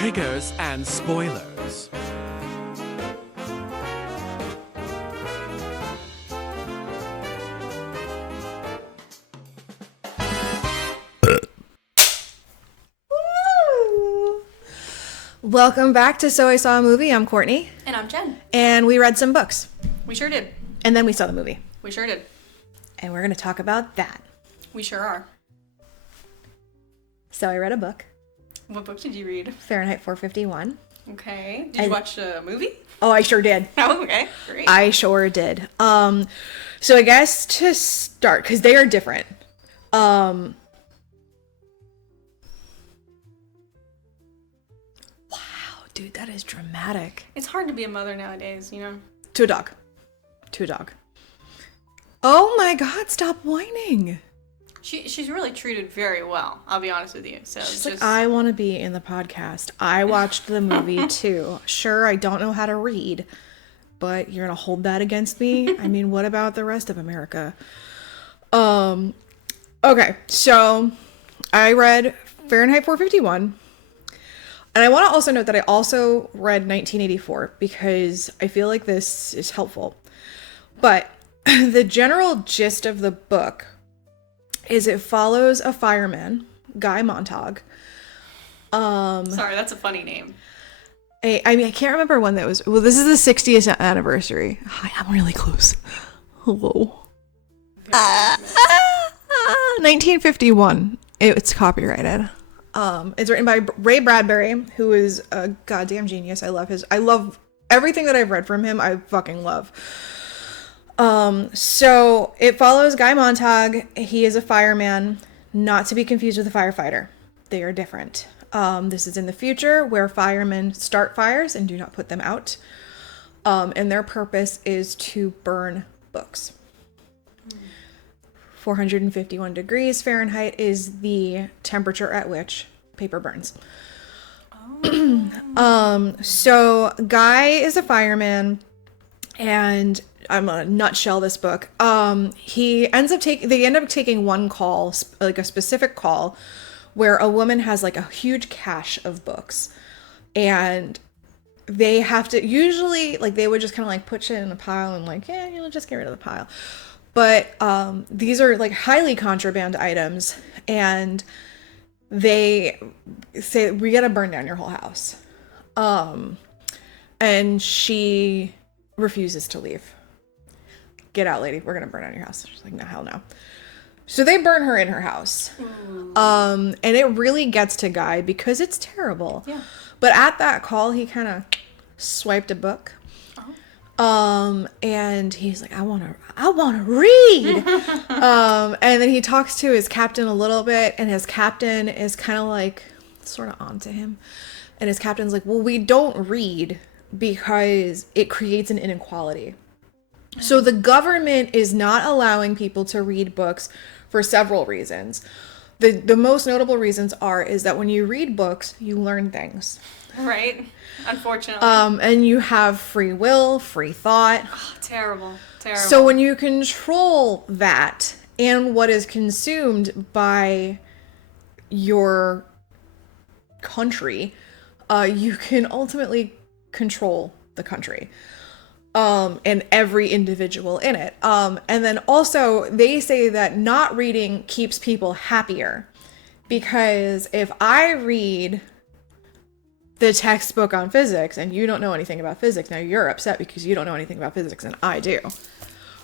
triggers and spoilers. Welcome back to So I Saw a Movie. I'm Courtney. And I'm Jen. And we read some books. We sure did. And then we saw the movie. We sure did. And we're going to talk about that. We sure are. So I read a book. What book did you read? Fahrenheit 451. Okay. Did you watch a movie? Oh, I sure did. Oh, okay. Great. I sure did. So I guess to start, because they are different. Wow, dude, that is dramatic. It's hard to be a mother nowadays, you know? To a dog. To a dog. Oh my God, stop whining. She's really treated very well, I'll be honest with you. So She's like, I want to be in the podcast. I watched the movie too. Sure, I don't know how to read, but you're going to hold that against me? I mean, what about the rest of America? Okay, so I read Fahrenheit 451. And I want to also note that I also read 1984 because I feel like this is helpful. But the general gist of the book is it follows a fireman, Guy Montag. Sorry, that's a funny name. I mean, I can't remember when that was. Well, this is the 60th anniversary. Hi, I'm really close. Hello. 1951. It's copyrighted. It's written by Ray Bradbury, who is a goddamn genius. I love everything that I've read from him. I fucking love. So it follows Guy Montag. He is a fireman, not to be confused with a firefighter. They are different. This is in the future where firemen start fires and do not put them out. And their purpose is to burn books. 451 degrees Fahrenheit is the temperature at which paper burns. So Guy is a fireman, and I'm gonna nutshell this book. They end up taking one call, like a specific call, where a woman has like a huge cache of books, and they have to, usually like they would just kind of like put shit in a pile and like, yeah, you'll just get rid of the pile. But these are like highly contraband items, and they say, we gotta burn down your whole house. And she refuses to leave. Get out, lady. We're gonna burn down your house. She's like, no, hell no. So they burn her in her house. And it really gets to Guy because it's terrible. Yeah. But at that call, he kind of swiped a book. And he's like, I want to read. And then he talks to his captain a little bit, and his captain is kind of like sort of onto him. And his captain's like, well, we don't read because it creates an inequality. So the government is not allowing people to read books for several reasons. The most notable reasons is that when you read books, you learn things. Right. Unfortunately. And you have free will, free thought. Oh, terrible. So when you control that and what is consumed by your country, you can ultimately control the country. And every individual in it. And then also they say that not reading keeps people happier, because if I read the textbook on physics and you don't know anything about physics, now you're upset because you don't know anything about physics and I do.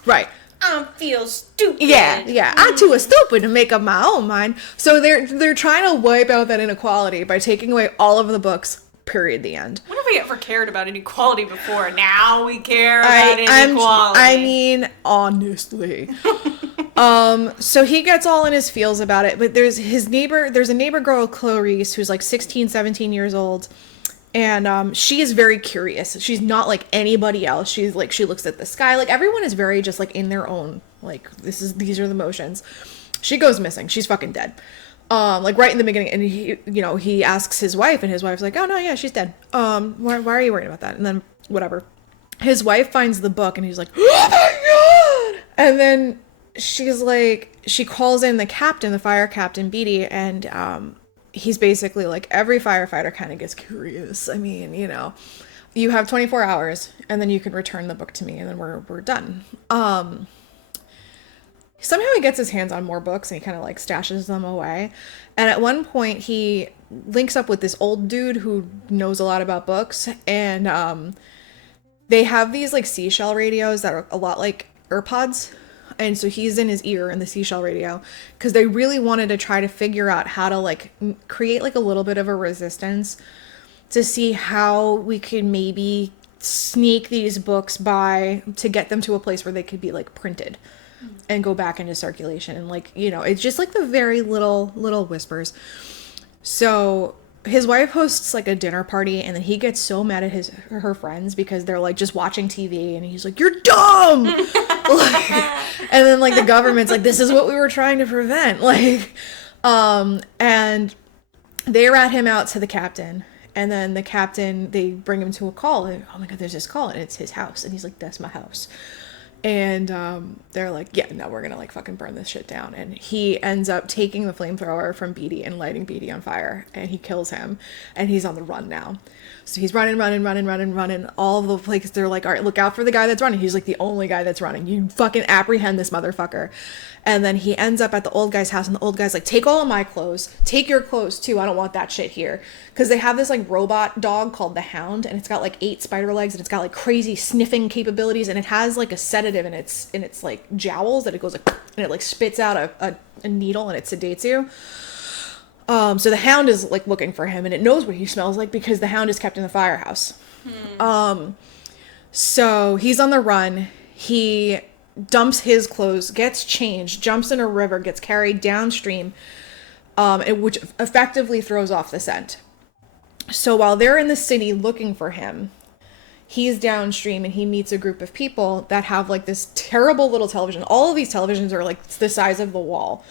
Right. I feel stupid. Yeah. I'm too stupid to make up my own mind. So they're trying to wipe out that inequality by taking away all of the books. Period. The end. When have we ever cared about inequality before? Now we care about inequality. I mean, honestly. So he gets all in his feels about it, but there's a neighbor girl, Clarice, who's like 16, 17 years old. And she is very curious. She's not like anybody else. She's like, she looks at the sky. Like everyone is very just like in their own, like these are the motions. She goes missing. She's fucking dead. Like right in the beginning, and he asks his wife, and his wife's like, oh no, yeah, she's dead. Why are you worried about that? And then whatever. His wife finds the book, and he's like, oh my God. And then she's like, she calls in the captain, the fire captain, Beatty, and he's basically like, every firefighter kind of gets curious. I mean, you know, you have 24 hours and then you can return the book to me and then we're done. Somehow he gets his hands on more books and he kind of like stashes them away. And at one point he links up with this old dude who knows a lot about books, and they have these like seashell radios that are a lot like AirPods. And so he's in his ear in the seashell radio because they really wanted to try to figure out how to like create like a little bit of a resistance to see how we could maybe sneak these books by to get them to a place where they could be like printed and go back into circulation. And like, you know, it's just like the very little whispers. So his wife hosts like a dinner party, and then he gets so mad at her friends because they're like just watching TV, and he's like, "You're dumb!" Like, and then like the government's like, "This is what we were trying to prevent." Like, and they rat him out to the captain, and then the captain, they bring him to a call, and oh my god, there's this call, and it's his house, and he's like, "That's my house." And they're like, yeah, no, we're gonna like fucking burn this shit down. And he ends up taking the flamethrower from Beatty and lighting Beatty on fire, and he kills him, and he's on the run now. So he's running all the places. They're like, all right, look out for the guy that's running. He's like the only guy that's running. You fucking apprehend this motherfucker. And then he ends up at the old guy's house, and the old guy's like, take all of my clothes, take your clothes too, I don't want that shit here. Because they have this like robot dog called the Hound, and it's got like 8 spider legs, and it's got like crazy sniffing capabilities, and it has like a sedative in its like jowls that it goes like, and it like spits out a needle, and it sedates you. So the Hound is like looking for him, and it knows what he smells like because the Hound is kept in the firehouse. So he's on the run. He dumps his clothes, gets changed, jumps in a river, gets carried downstream, which effectively throws off the scent. So while they're in the city looking for him, he's downstream and he meets a group of people that have like this terrible little television. All of these televisions are like the size of the wall.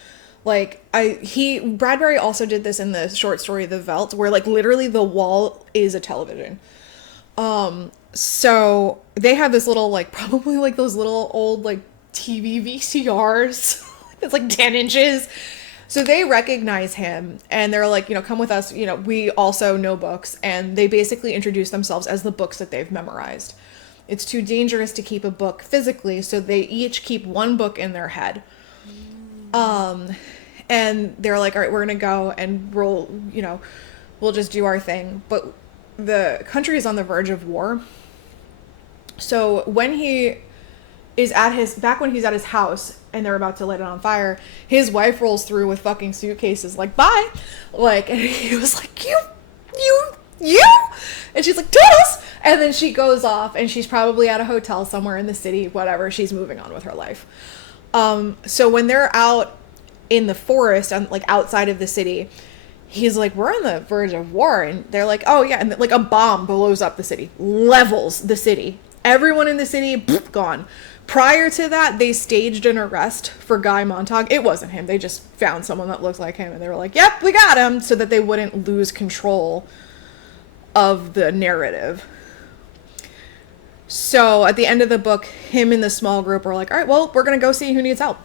Like Bradbury also did this in the short story The Veldt, where like literally the wall is a television. So they have this little like probably like those little old like TV VCRs. It's like 10 inches. So they recognize him and they're like, you know, come with us. You know, we also know books, and they basically introduce themselves as the books that they've memorized. It's too dangerous to keep a book physically, so they each keep one book in their head. And they're like, all right, we're going to go and we'll just do our thing. But the country is on the verge of war. So when he is back when he's at his house and they're about to light it on fire, his wife rolls through with fucking suitcases like, bye. Like, and he was like, you? And she's like, toodles. And then she goes off, and she's probably at a hotel somewhere in the city, whatever. She's moving on with her life. So when they're out in the forest, like outside of the city, he's like, we're on the verge of war. And they're like, oh yeah. And like a bomb blows up the city, levels the city. Everyone in the city, gone. Prior to that, they staged an arrest for Guy Montag. It wasn't him. They just found someone that looked like him, and they were like, yep, we got him, so that they wouldn't lose control of the narrative. So at the end of the book, him and the small group are like, all right, well, we're going to go see who needs help.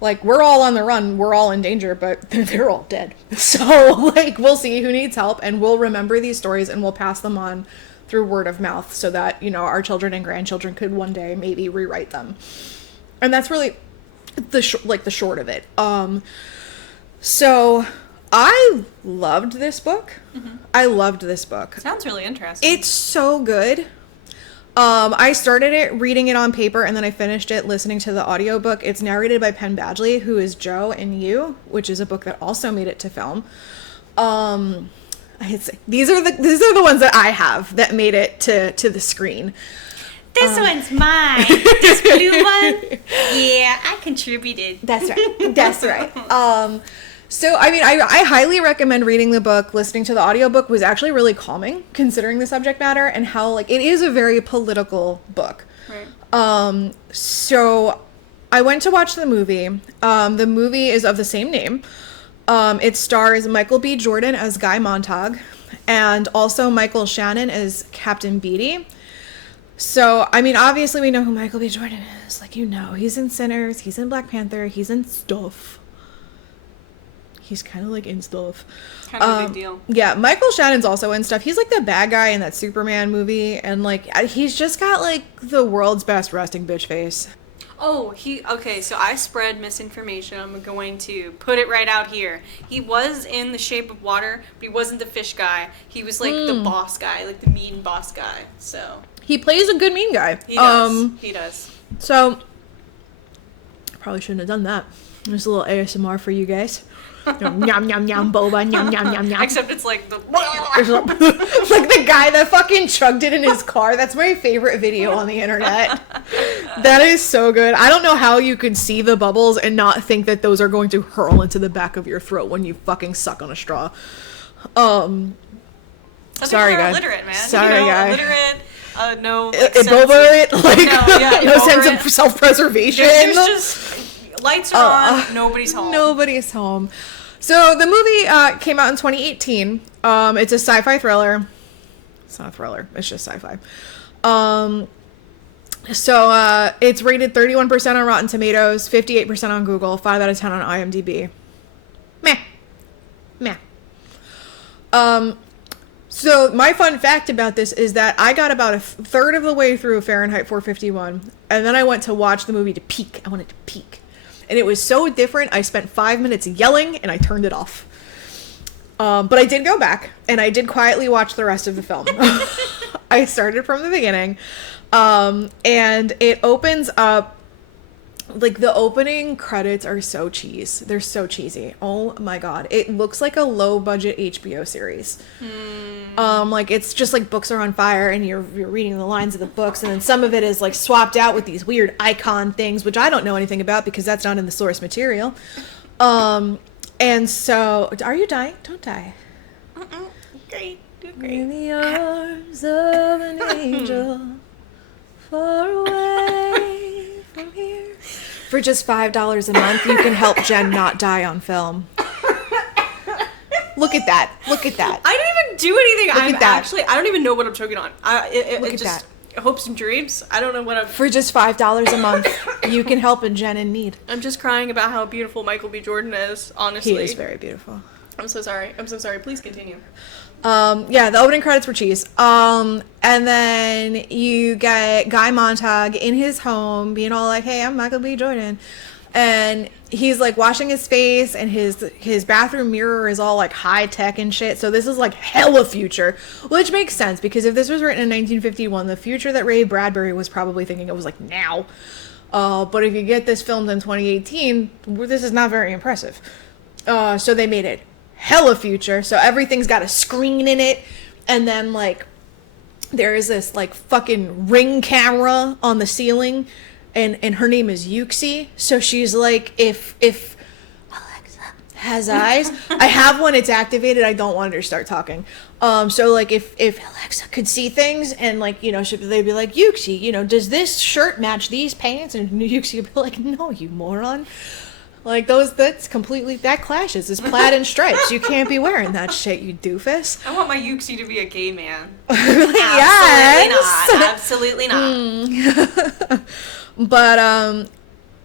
Like, we're all on the run, we're all in danger, but they're all dead. So, like, we'll see who needs help, and we'll remember these stories, and we'll pass them on through word of mouth so that, you know, our children and grandchildren could one day maybe rewrite them. And that's really the short of it. So I loved this book. Mm-hmm. I loved this book. Sounds really interesting. It's so good. I started it reading it on paper, and then I finished it listening to the audiobook. It's narrated by Penn Badgley, who is Joe and You, which is a book that also made it to film. These are the ones that I have that made it to the screen. This one's mine. This blue one? Yeah, I contributed. That's right. So, I mean, I highly recommend reading the book. Listening to the audiobook was actually really calming, considering the subject matter and how, like, it is a very political book. Right. So I went to watch the movie. The movie is of the same name. It stars Michael B. Jordan as Guy Montag, and also Michael Shannon as Captain Beatty. So, I mean, obviously we know who Michael B. Jordan is. Like, you know, he's in Sinners, he's in Black Panther, he's in stuff. He's kind of like in stuff. Kind of a big deal. Yeah, Michael Shannon's also in stuff. He's like the bad guy in that Superman movie, and like he's just got like the world's best resting bitch face. Oh, okay, so I spread misinformation. I'm going to put it right out here. He was in The Shape of Water, but he wasn't the fish guy. He was like the boss guy, like the mean boss guy. So He plays a good mean guy. he does. He does. So probably shouldn't have done that. There's a little ASMR for you guys. Yum yum yum boba yum yum yum yum. Except it's like the It's like the guy that fucking chugged it in his car. That's my favorite video on the internet. That is so good. I don't know how you could see the bubbles and not think that those are going to hurl into the back of your throat when you fucking suck on a straw. Some Sorry, people are guy. illiterate, man. Sorry, you know, guy. illiterate, no like, Illiterate, like no sense illiterate. of self-preservation. There's just lights are on, nobody's home. Nobody's home. So the movie came out in 2018. It's a sci-fi thriller. It's not a thriller. It's just sci-fi. So it's rated 31% on Rotten Tomatoes, 58% on Google, 5 out of 10 on IMDb. Meh. So my fun fact about this is that I got about a third of the way through Fahrenheit 451, and then I went to watch the movie to peek. I wanted to peek. And it was so different, I spent 5 minutes yelling, and I turned it off. But I did go back, and I did quietly watch the rest of the film. I started from the beginning, and it opens up, like, the opening credits are so cheese. They're so cheesy. Oh my god. It looks like a low-budget HBO series. Like, it's just like books are on fire, and you're reading the lines of the books, and then some of it is, like, swapped out with these weird icon things, which I don't know anything about because that's not in the source material. And so... Are you dying? Don't die. Great. In the arms of an angel, far away from here. For just $5 a month, you can help Jen not die on film. Look at that. Look at that. I didn't even do anything. Look at that. I don't even know what I'm choking on. Look at Just hopes and dreams. I don't know what I'm... For just $5 a month, you can help a Jen in need. I'm just crying about how beautiful Michael B. Jordan is, honestly. He is very beautiful. I'm so sorry. Please continue. Yeah, the opening credits were cheese. And then you get Guy Montag in his home being all like, hey, I'm Michael B. Jordan. And he's like washing his face, and his bathroom mirror is all like high tech and shit. So this is like hella future, which makes sense because if this was written in 1951, the future that Ray Bradbury was probably thinking it was like now. But if you get this filmed in 2018, this is not very impressive. So they made it hella future, so everything's got a screen in it, and then like there is this like fucking ring camera on the ceiling, and her name is Yuxi, so she's like, if Alexa has eyes, I have one, it's activated, I don't want her to start talking, so like if Alexa could see things, and like, you know, they'd be like, Yuxi, you know, does this shirt match these pants? And Yuxi would be like, no, you moron. Like, that clashes. It's plaid and stripes. You can't be wearing that shit, you doofus. I want my Yuxi to be a gay man. Yes. Absolutely not. But,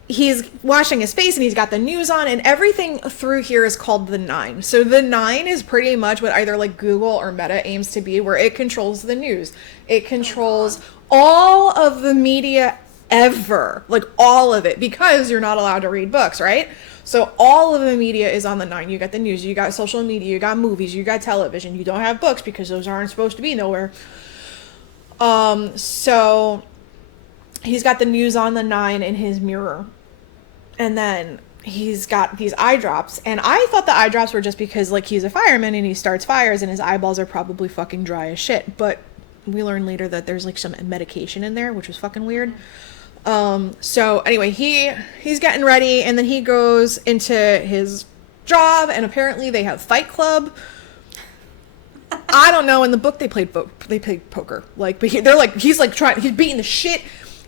he's washing his face, and he's got the news on, and everything through here is called the 9. So the 9 is pretty much what either, like, Google or Meta aims to be, where it controls the news. It controls all of the media ever, like all of it, because you're not allowed to read books, right? So all of the media is on the 9. You got the news, you got social media, you got movies, you got television. You don't have books because those aren't supposed to be nowhere. So he's got the news on the 9 in his mirror, and then he's got these eye drops, and I thought the eye drops were just because like he's a fireman and he starts fires and his eyeballs are probably fucking dry as shit, but we learn later that there's like some medication in there, which was fucking weird. So anyway, he's getting ready, and then he goes into his job, and apparently they have Fight Club. I don't know. In the book, they played poker. Like, but he's beating the shit,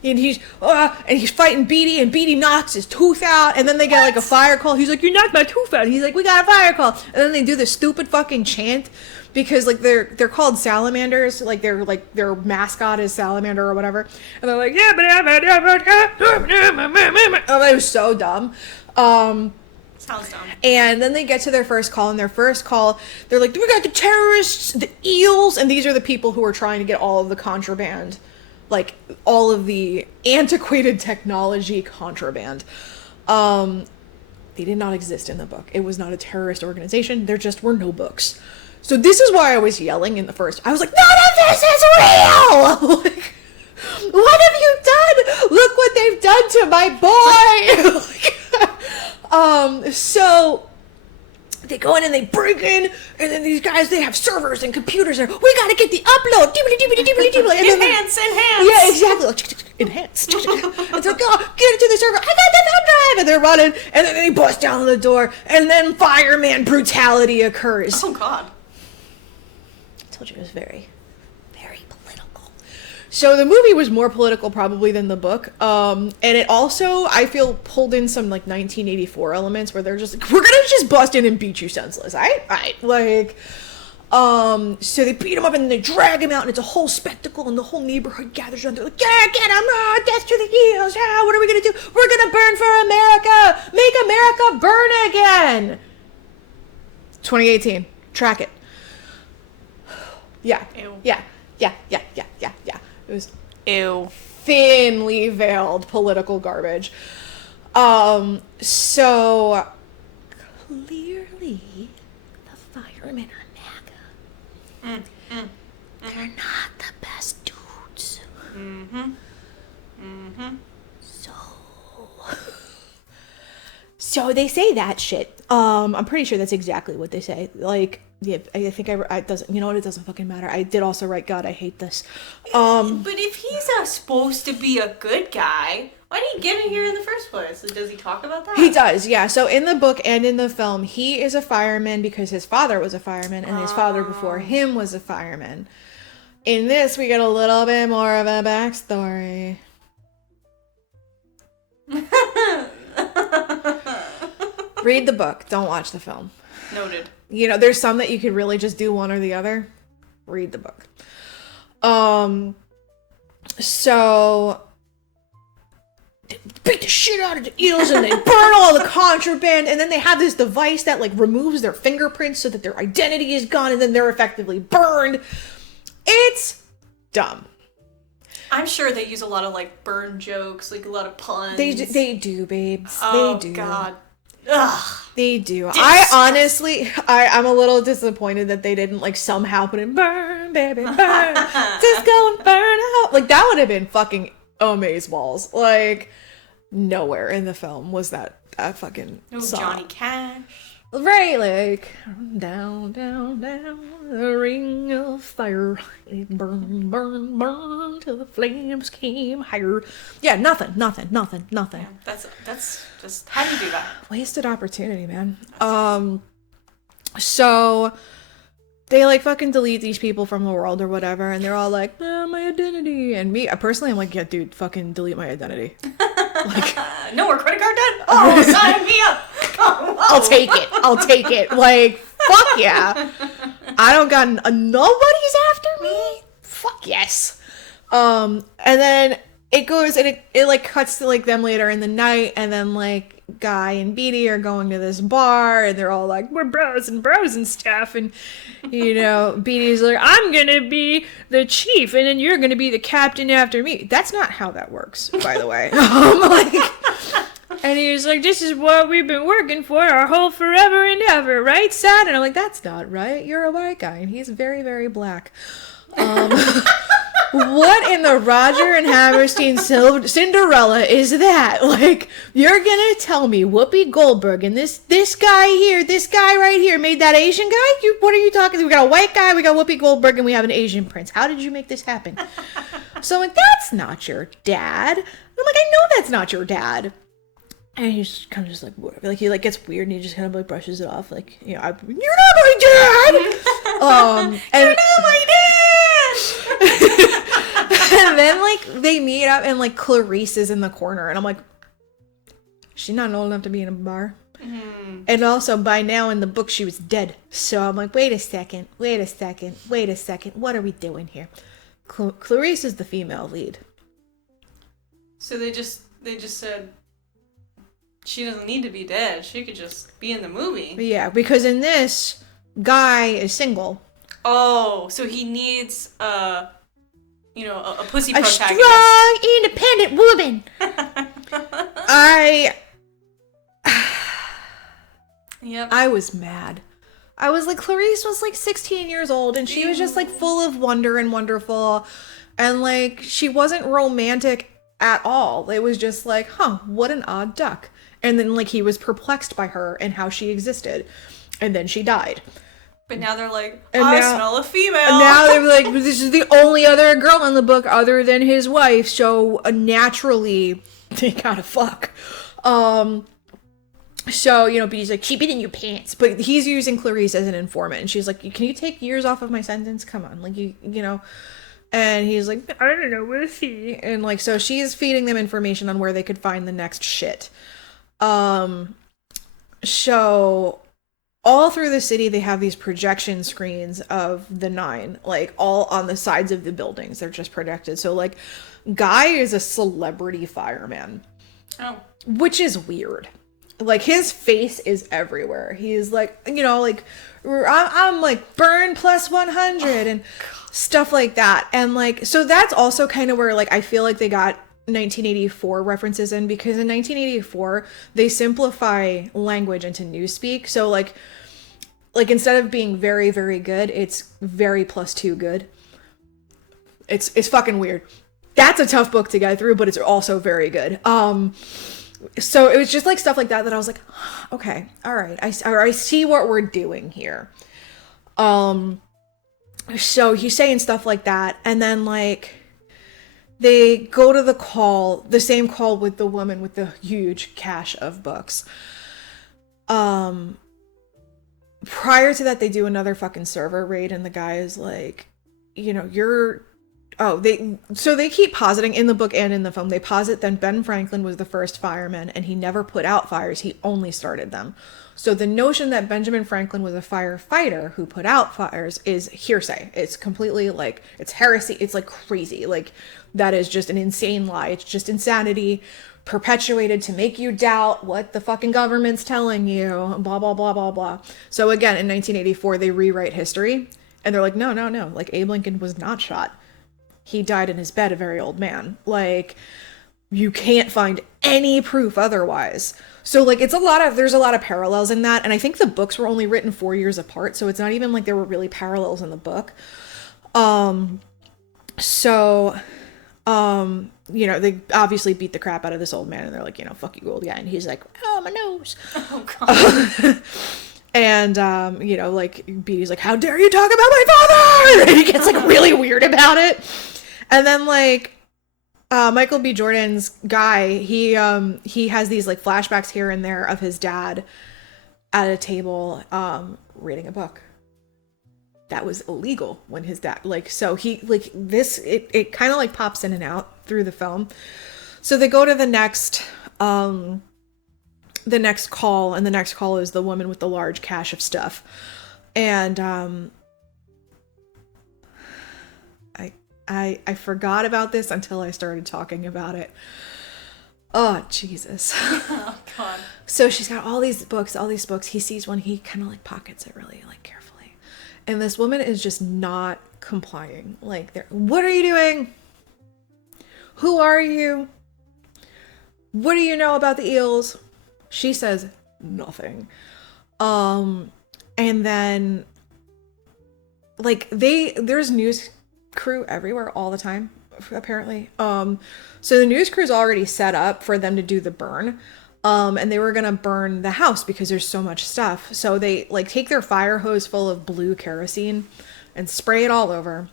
and he's fighting Beatty, and Beatty knocks his tooth out, and then they get like a fire call. He's like, you knocked my tooth out. He's like, we got a fire call, and then they do this stupid fucking chant. Because like they're called salamanders, like their mascot is salamander or whatever, and they're like, yeah, but oh, it was so dumb. Sounds dumb. And then they get to their first call, and their first call, they're like, we got the terrorists, the eels, and these are the people who are trying to get all of the contraband, like all of the antiquated technology contraband. They did not exist in the book. It was not a terrorist organization. There just were no books. So this is why I was yelling in the first. I was like, none of this is real! Like, what have you done? Look what they've done to my boy! So they go in and they break in, and then these guys, they have servers and computers, and we gotta get the upload. Enhance. Yeah, exactly. Enhance. It's like, oh, get it to the server. I got the thumb drive, and they're running, and then they bust down the door, and then fireman brutality occurs. Oh God. I told you it was very, very political. So the movie was more political probably than the book. And it also, I feel, pulled in some like 1984 elements where they're just like, we're gonna just bust in and beat you senseless. So they beat him up and then they drag him out, and it's a whole spectacle, and the whole neighborhood gathers around. They're like, yeah, get him, death to the eels, yeah, what are we gonna do? We're gonna burn for America, make America burn again. 2018, track it. Yeah. Ew. Yeah. It was Ew. thinly veiled political garbage. So clearly the firemen are MAGA. They're not the best dudes. So they say that shit. I'm pretty sure that's exactly what they say. Like, yeah, I think I doesn't. You know what? It doesn't fucking matter. I did also write, God, I hate this. But if he's supposed to be a good guy, why did he get in here in the first place? Does he talk about that? He does, yeah. So in the book and in the film, he is a fireman because his father was a fireman, and his father before him was a fireman. In this, we get a little bit more of a backstory. Read the book. Don't watch the film. Noted. You know, there's some that you could really just do one or the other. Read the book. So they beat the shit out of the eels and they burn all the contraband, and then they have this device that like removes their fingerprints so that their identity is gone, and then they're effectively burned. It's dumb. I'm sure they use a lot of like burn jokes, like a lot of puns. They do, babes. Oh, they do. God. Ugh. They do. I honestly, I'm a little disappointed that they didn't like somehow put in burn, baby, burn, just go and burn out. Like that would have been fucking amazeballs. Like nowhere in the film was that fucking No song. Johnny Cash. Right, like down, down, down the ring of fire, it burned, burned, burned till the flames came higher. Yeah, nothing. Yeah, that's just, how do you do that? Wasted opportunity, man. So they like fucking delete these people from the world or whatever, and they're all like, my identity. And me, personally, I'm like, yeah, dude, fucking delete my identity. Like, No more credit card debt? Oh, sign me up! Oh, I'll take it. Like, fuck yeah. I don't got nobody's after me. Fuck yes. And then it goes and it like cuts to like them later in the night, and then like Guy and Beatty are going to this bar, and they're all like, we're bros and stuff, and you know, Beatty's like, I'm gonna be the chief, and then you're gonna be the captain after me. That's not how that works, by the way. And he's like, this is what we've been working for our whole forever and ever, right, son? And I'm like, that's not right. You're a white guy, and he's very, very black. What in the Roger and Hammerstein Cinderella is that? Like, you're gonna tell me Whoopi Goldberg and this guy right here made that Asian guy? What are you talking? We got a white guy, we got Whoopi Goldberg, and we have an Asian prince. How did you make this happen? So I'm like, that's not your dad. And I'm like, I know that's not your dad. And he's kind of just like, whatever. Like, he like gets weird, and he just kind of like brushes it off, like, you know, you're not my dad. And You're not my dad! and then like they meet up, and like Clarice is in the corner, and I'm like, she's not old enough to be in a bar. And also by now in the book she was dead. So I'm like, wait a second. What are we doing here? Clarice is the female lead. So they just said, She doesn't need to be dead. She could just be in the movie. Yeah, because in this, Guy is single. Oh, so he needs a pussy A protagonist. strong, independent woman. Yep. I was mad. I was like, Clarice was like 16 years old and she was just like full of wonder and wonderful. And like, she wasn't romantic at all. It was just like, what an odd duck. And then like, he was perplexed by her and how she existed. And then she died. But now they're like, And I now- smell a female. And now they're like, this is the only other girl in the book other than his wife. So naturally, they gotta fuck. So, Beatty's like, keep it in your pants. But he's using Clarice as an informant. And she's like, can you take years off of my sentence? Come on. Like, you know. And he's like, I don't know, we'll see. And like, so she's feeding them information on where they could find the next shit. So all through the city, they have these projection screens of the 9, like all on the sides of the buildings. They're just projected. So like, Guy is a celebrity fireman. Oh. Which is weird. Like, his face is everywhere. He's like, like, I'm like, burn plus 100 and stuff like that. And like, so that's also kind of where like, I feel like they got 1984 references in, because in 1984, they simplify language into newspeak. So like instead of being very, very good, it's very plus 2 good. It's fucking weird. That's a tough book to get through, but it's also very good. So it was just like stuff like that I was like, okay, all right, I see what we're doing here. So he's saying stuff like that, and then like they go to the same call with the woman with the huge cache of books. Prior to that, they do another fucking server raid, and the guy is like, they keep positing in the book and in the film. They posit that Ben Franklin was the first fireman and he never put out fires. He only started them. So the notion that Benjamin Franklin was a firefighter who put out fires is hearsay. It's completely like, it's heresy. It's like crazy. Like, that is just an insane lie. It's just insanity perpetuated to make you doubt what the fucking government's telling you. Blah, blah, blah, blah, blah. So again, in 1984, they rewrite history and they're like, no. Like, Abe Lincoln was not shot. He died in his bed, a very old man. Like, you can't find any proof otherwise. So like, there's a lot of parallels in that. And I think the books were only written 4 years apart. So it's not even like there were really parallels in the book. They obviously beat the crap out of this old man and they're like, fuck you, old guy. And he's like, oh, my nose. Oh, God. And, like, Beatty's like, how dare you talk about my father? And he gets like really weird about it. And then like, Michael B. Jordan's Guy, he has these like flashbacks here and there of his dad at a table, reading a book that was illegal when his dad, like, so he, like, this, it kind of like pops in and out through the film. So they go to the next call, and the next call is the woman with the large cache of stuff. And, I forgot about this until I started talking about it. Oh, Jesus. Oh, God. So she's got all these books. He sees one, he kind of like pockets it really like carefully. And this woman is just not complying. Like, what are you doing? Who are you? What do you know about the eels? She says nothing. And then like there's news crew everywhere all the time, apparently. So the news crew's already set up for them to do the burn. And they were gonna burn the house because there's so much stuff. So they like take their fire hose full of blue kerosene and spray it all over.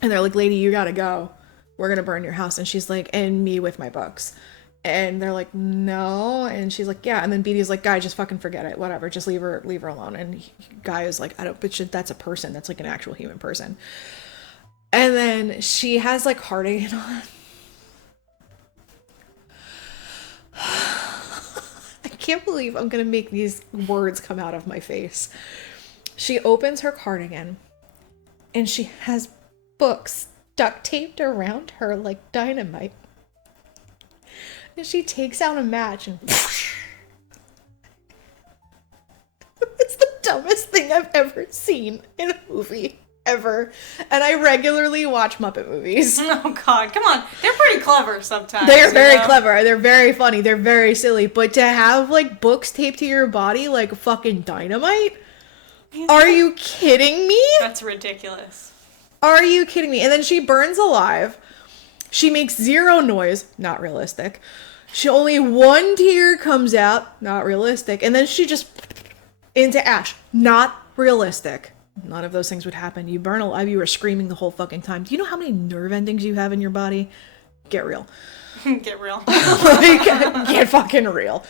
And they're like, lady, you gotta go. We're gonna burn your house. And she's like, and me with my books. And they're like, no. And she's like, yeah. And then Beatty's like, Guy, just fucking forget it. Whatever. Just leave her alone. And Guy is like, that's a person. That's like an actual human person. And then she has like cardigan on. I can't believe I'm going to make these words come out of my face. She opens her cardigan and she has books duct taped around her like dynamite. And she takes out a match and it's the dumbest thing I've ever seen in a movie. Ever. And I regularly watch Muppet movies. Oh God, come on. They're pretty clever sometimes. They're very clever. They're very funny. They're very silly. But to have like books taped to your body like fucking dynamite? Are you kidding me? That's ridiculous. Are you kidding me? And then she burns alive. She makes zero noise. Not realistic. She only one tear comes out. Not realistic. And then she just into ash. Not realistic. None of those things would happen. You burn alive, you are screaming the whole fucking time. Do you know how many nerve endings you have in your body? Get real. Get real. Like, get fucking real.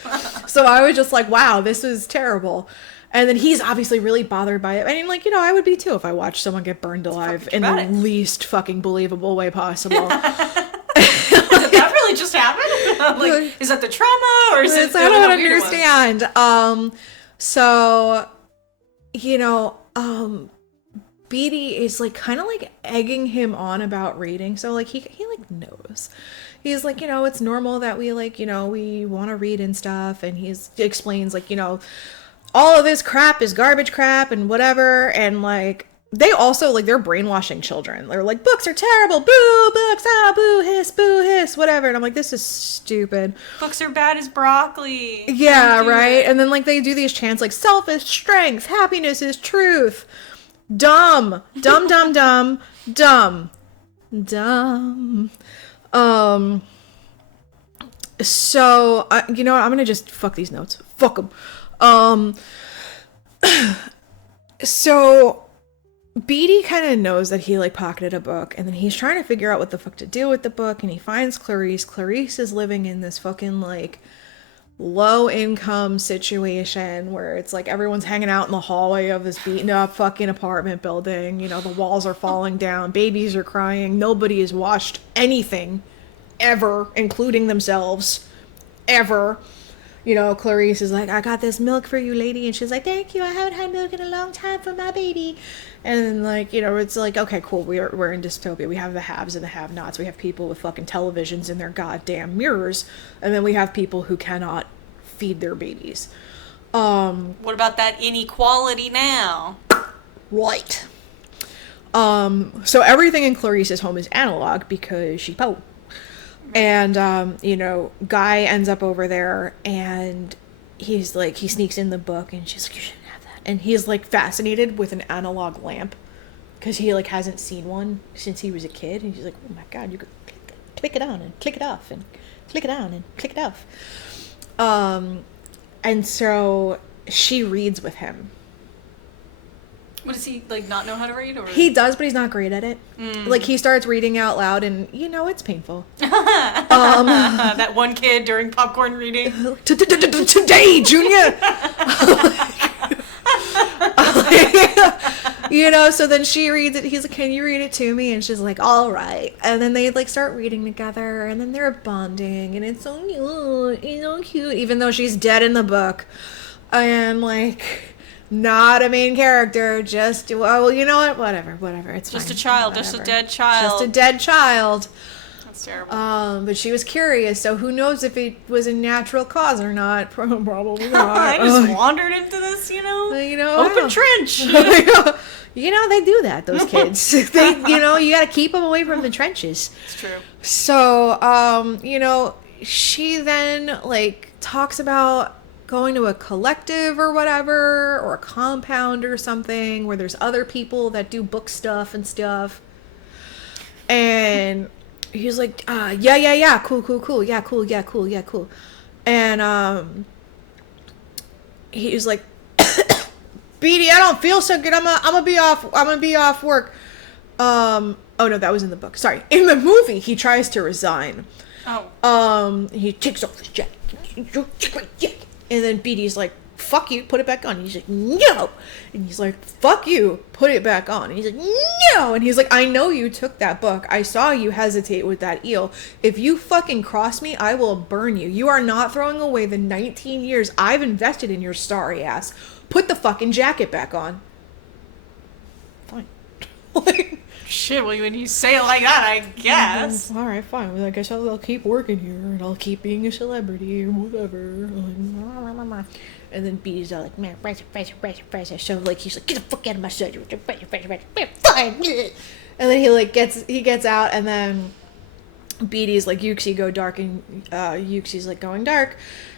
So I was just like, wow, this is terrible. And then he's obviously really bothered by it. I mean, like, you know, I would be too if I watched someone get burned alive in the least fucking believable way possible. Did that really just happen? Like, is that the trauma or is it? I don't understand. So, you know, Beatty is like kind of like egging him on about reading. So like he like knows. He's like, you know, it's normal that we like, you know, we want to read and stuff. And he explains like, you know, all of this crap is garbage crap and whatever. And like, they also like, they're brainwashing children. They're like, books are terrible. Boo, books, ah, boo, hiss, whatever. And I'm like, this is stupid. Books are bad as broccoli. Yeah, right? And then, like, they do these chants, like, self is strength, happiness is truth. Dumb. Dumb, dumb, dumb, dumb. Dumb. So, you know what? I'm gonna just fuck these notes. Fuck them. So, Beatty kind of knows that he, like, pocketed a book, and then he's trying to figure out what the fuck to do with the book, and he finds Clarice. Clarice is living in this fucking, like, low-income situation where it's, like, everyone's hanging out in the hallway of this beaten-up fucking apartment building. You know, the walls are falling down, babies are crying, nobody has washed anything, ever, including themselves, ever. You know, Clarice is like, I got this milk for you, lady. And she's like, thank you. I haven't had milk in a long time for my baby. And, like, you know, it's like, okay, cool. We're in dystopia. We have the haves and the have-nots. We have people with fucking televisions in their goddamn mirrors. And then we have people who cannot feed their babies. What about that inequality now? Right. So everything in Clarice's home is analog because she po. And, you know, Guy ends up over there and he's like, he sneaks in the book and she's like, you shouldn't have that. And he's like fascinated with an analog lamp because he like hasn't seen one since he was a kid. And he's like, oh my God, you could click it on and click it off and click it on and click it off. And so she reads with him. What, does he, like, not know how to read? Or? He does, but he's not great at it. Like, he starts reading out loud, and, you know, it's painful. That one kid during popcorn reading. Today, Junior! You know, so then she reads it. He's like, can you read it to me? And she's like, all right. And then they, like, start reading together, and then they're bonding, and it's so cute. It's so cute, even though she's dead in the book. And, like... Not a main character, just, well, you know what? Whatever, it's just fine. a child, Whatever. just a dead child. Just a dead child. That's terrible. But she was curious, so who knows if it was a natural cause or not? Probably not. I just wandered into this, you know, open trench. You know, they do that, those kids. They, you know, you gotta keep them away from the trenches. It's true. So, you know, she then, like, talks about going to a collective or whatever, or a compound or something where there's other people that do book stuff and stuff. And he's like, yeah, cool, yeah, cool. And he's like, Beatty, I don't feel so good. I'm gonna be off work. Oh no, that was in the book. Sorry. In the movie, he tries to resign. Oh. He takes off his jacket. And then Beatty's like, fuck you, put it back on. And he's like, no. And he's like, fuck you, put it back on. And he's like, no. And he's like, I know you took that book. I saw you hesitate with that eel. If you fucking cross me, I will burn you. You are not throwing away the 19 years I've invested in your starry ass. Put the fucking jacket back on. Fine. shit, well, when you say it like that, I guess. All right, fine. Well, I guess I'll keep working here, and I'll keep being a celebrity, or whatever. And then B's all like, man, pressure. So, like, he's like, get the fuck out of my sight. Fine. And then he gets out, and then Beatty's like, Yuxi, go dark, and Yuxi's like, going dark.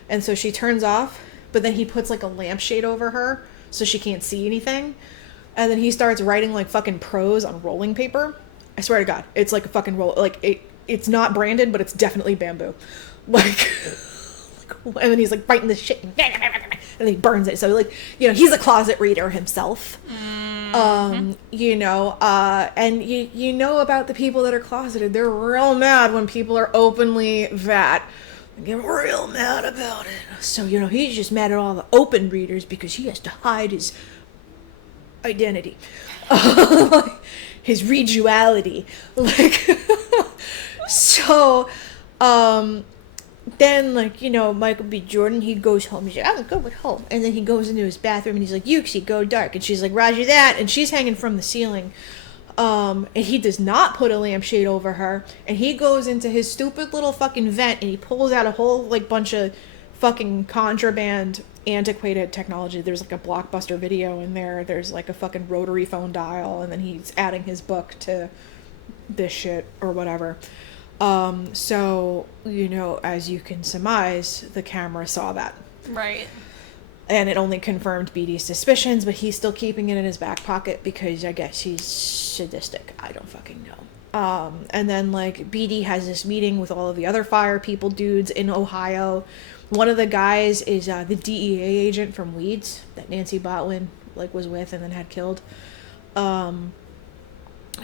And so she turns off, but then he puts like a lampshade over her so she can't see anything. And then he starts writing like fucking prose on rolling paper. I swear to God, it's like a fucking roll. Like it's not branded, but it's definitely bamboo. Like, and then he's like writing this shit, and then he burns it. So like, you know, he's a closet reader himself. You know, and you know about the people that are closeted. They're real mad when people are openly that. They get real mad about it. So, you know, he's just mad at all the open readers because he has to hide his identity. His reduality. Like, so, then, like, you know, Michael B. Jordan, he goes home. He's like, I'm going home. And then he goes into his bathroom and he's like, Yuxi, go dark. And she's like, roger that. And she's hanging from the ceiling. And he does not put a lampshade over her. And he goes into his stupid little fucking vent and he pulls out a whole, like, bunch of fucking contraband, antiquated technology. There's, like, a Blockbuster video in there. There's, like, a fucking rotary phone dial. And then he's adding his book to this shit or whatever. So, you know, as you can surmise, the camera saw that. Right. And it only confirmed Beatty's suspicions, but he's still keeping it in his back pocket because I guess he's sadistic. I don't fucking know. And then, like, Beatty has this meeting with all of the other fire people dudes in Ohio. One of the guys is the DEA agent from Weeds that Nancy Botwin, like, was with and then had killed.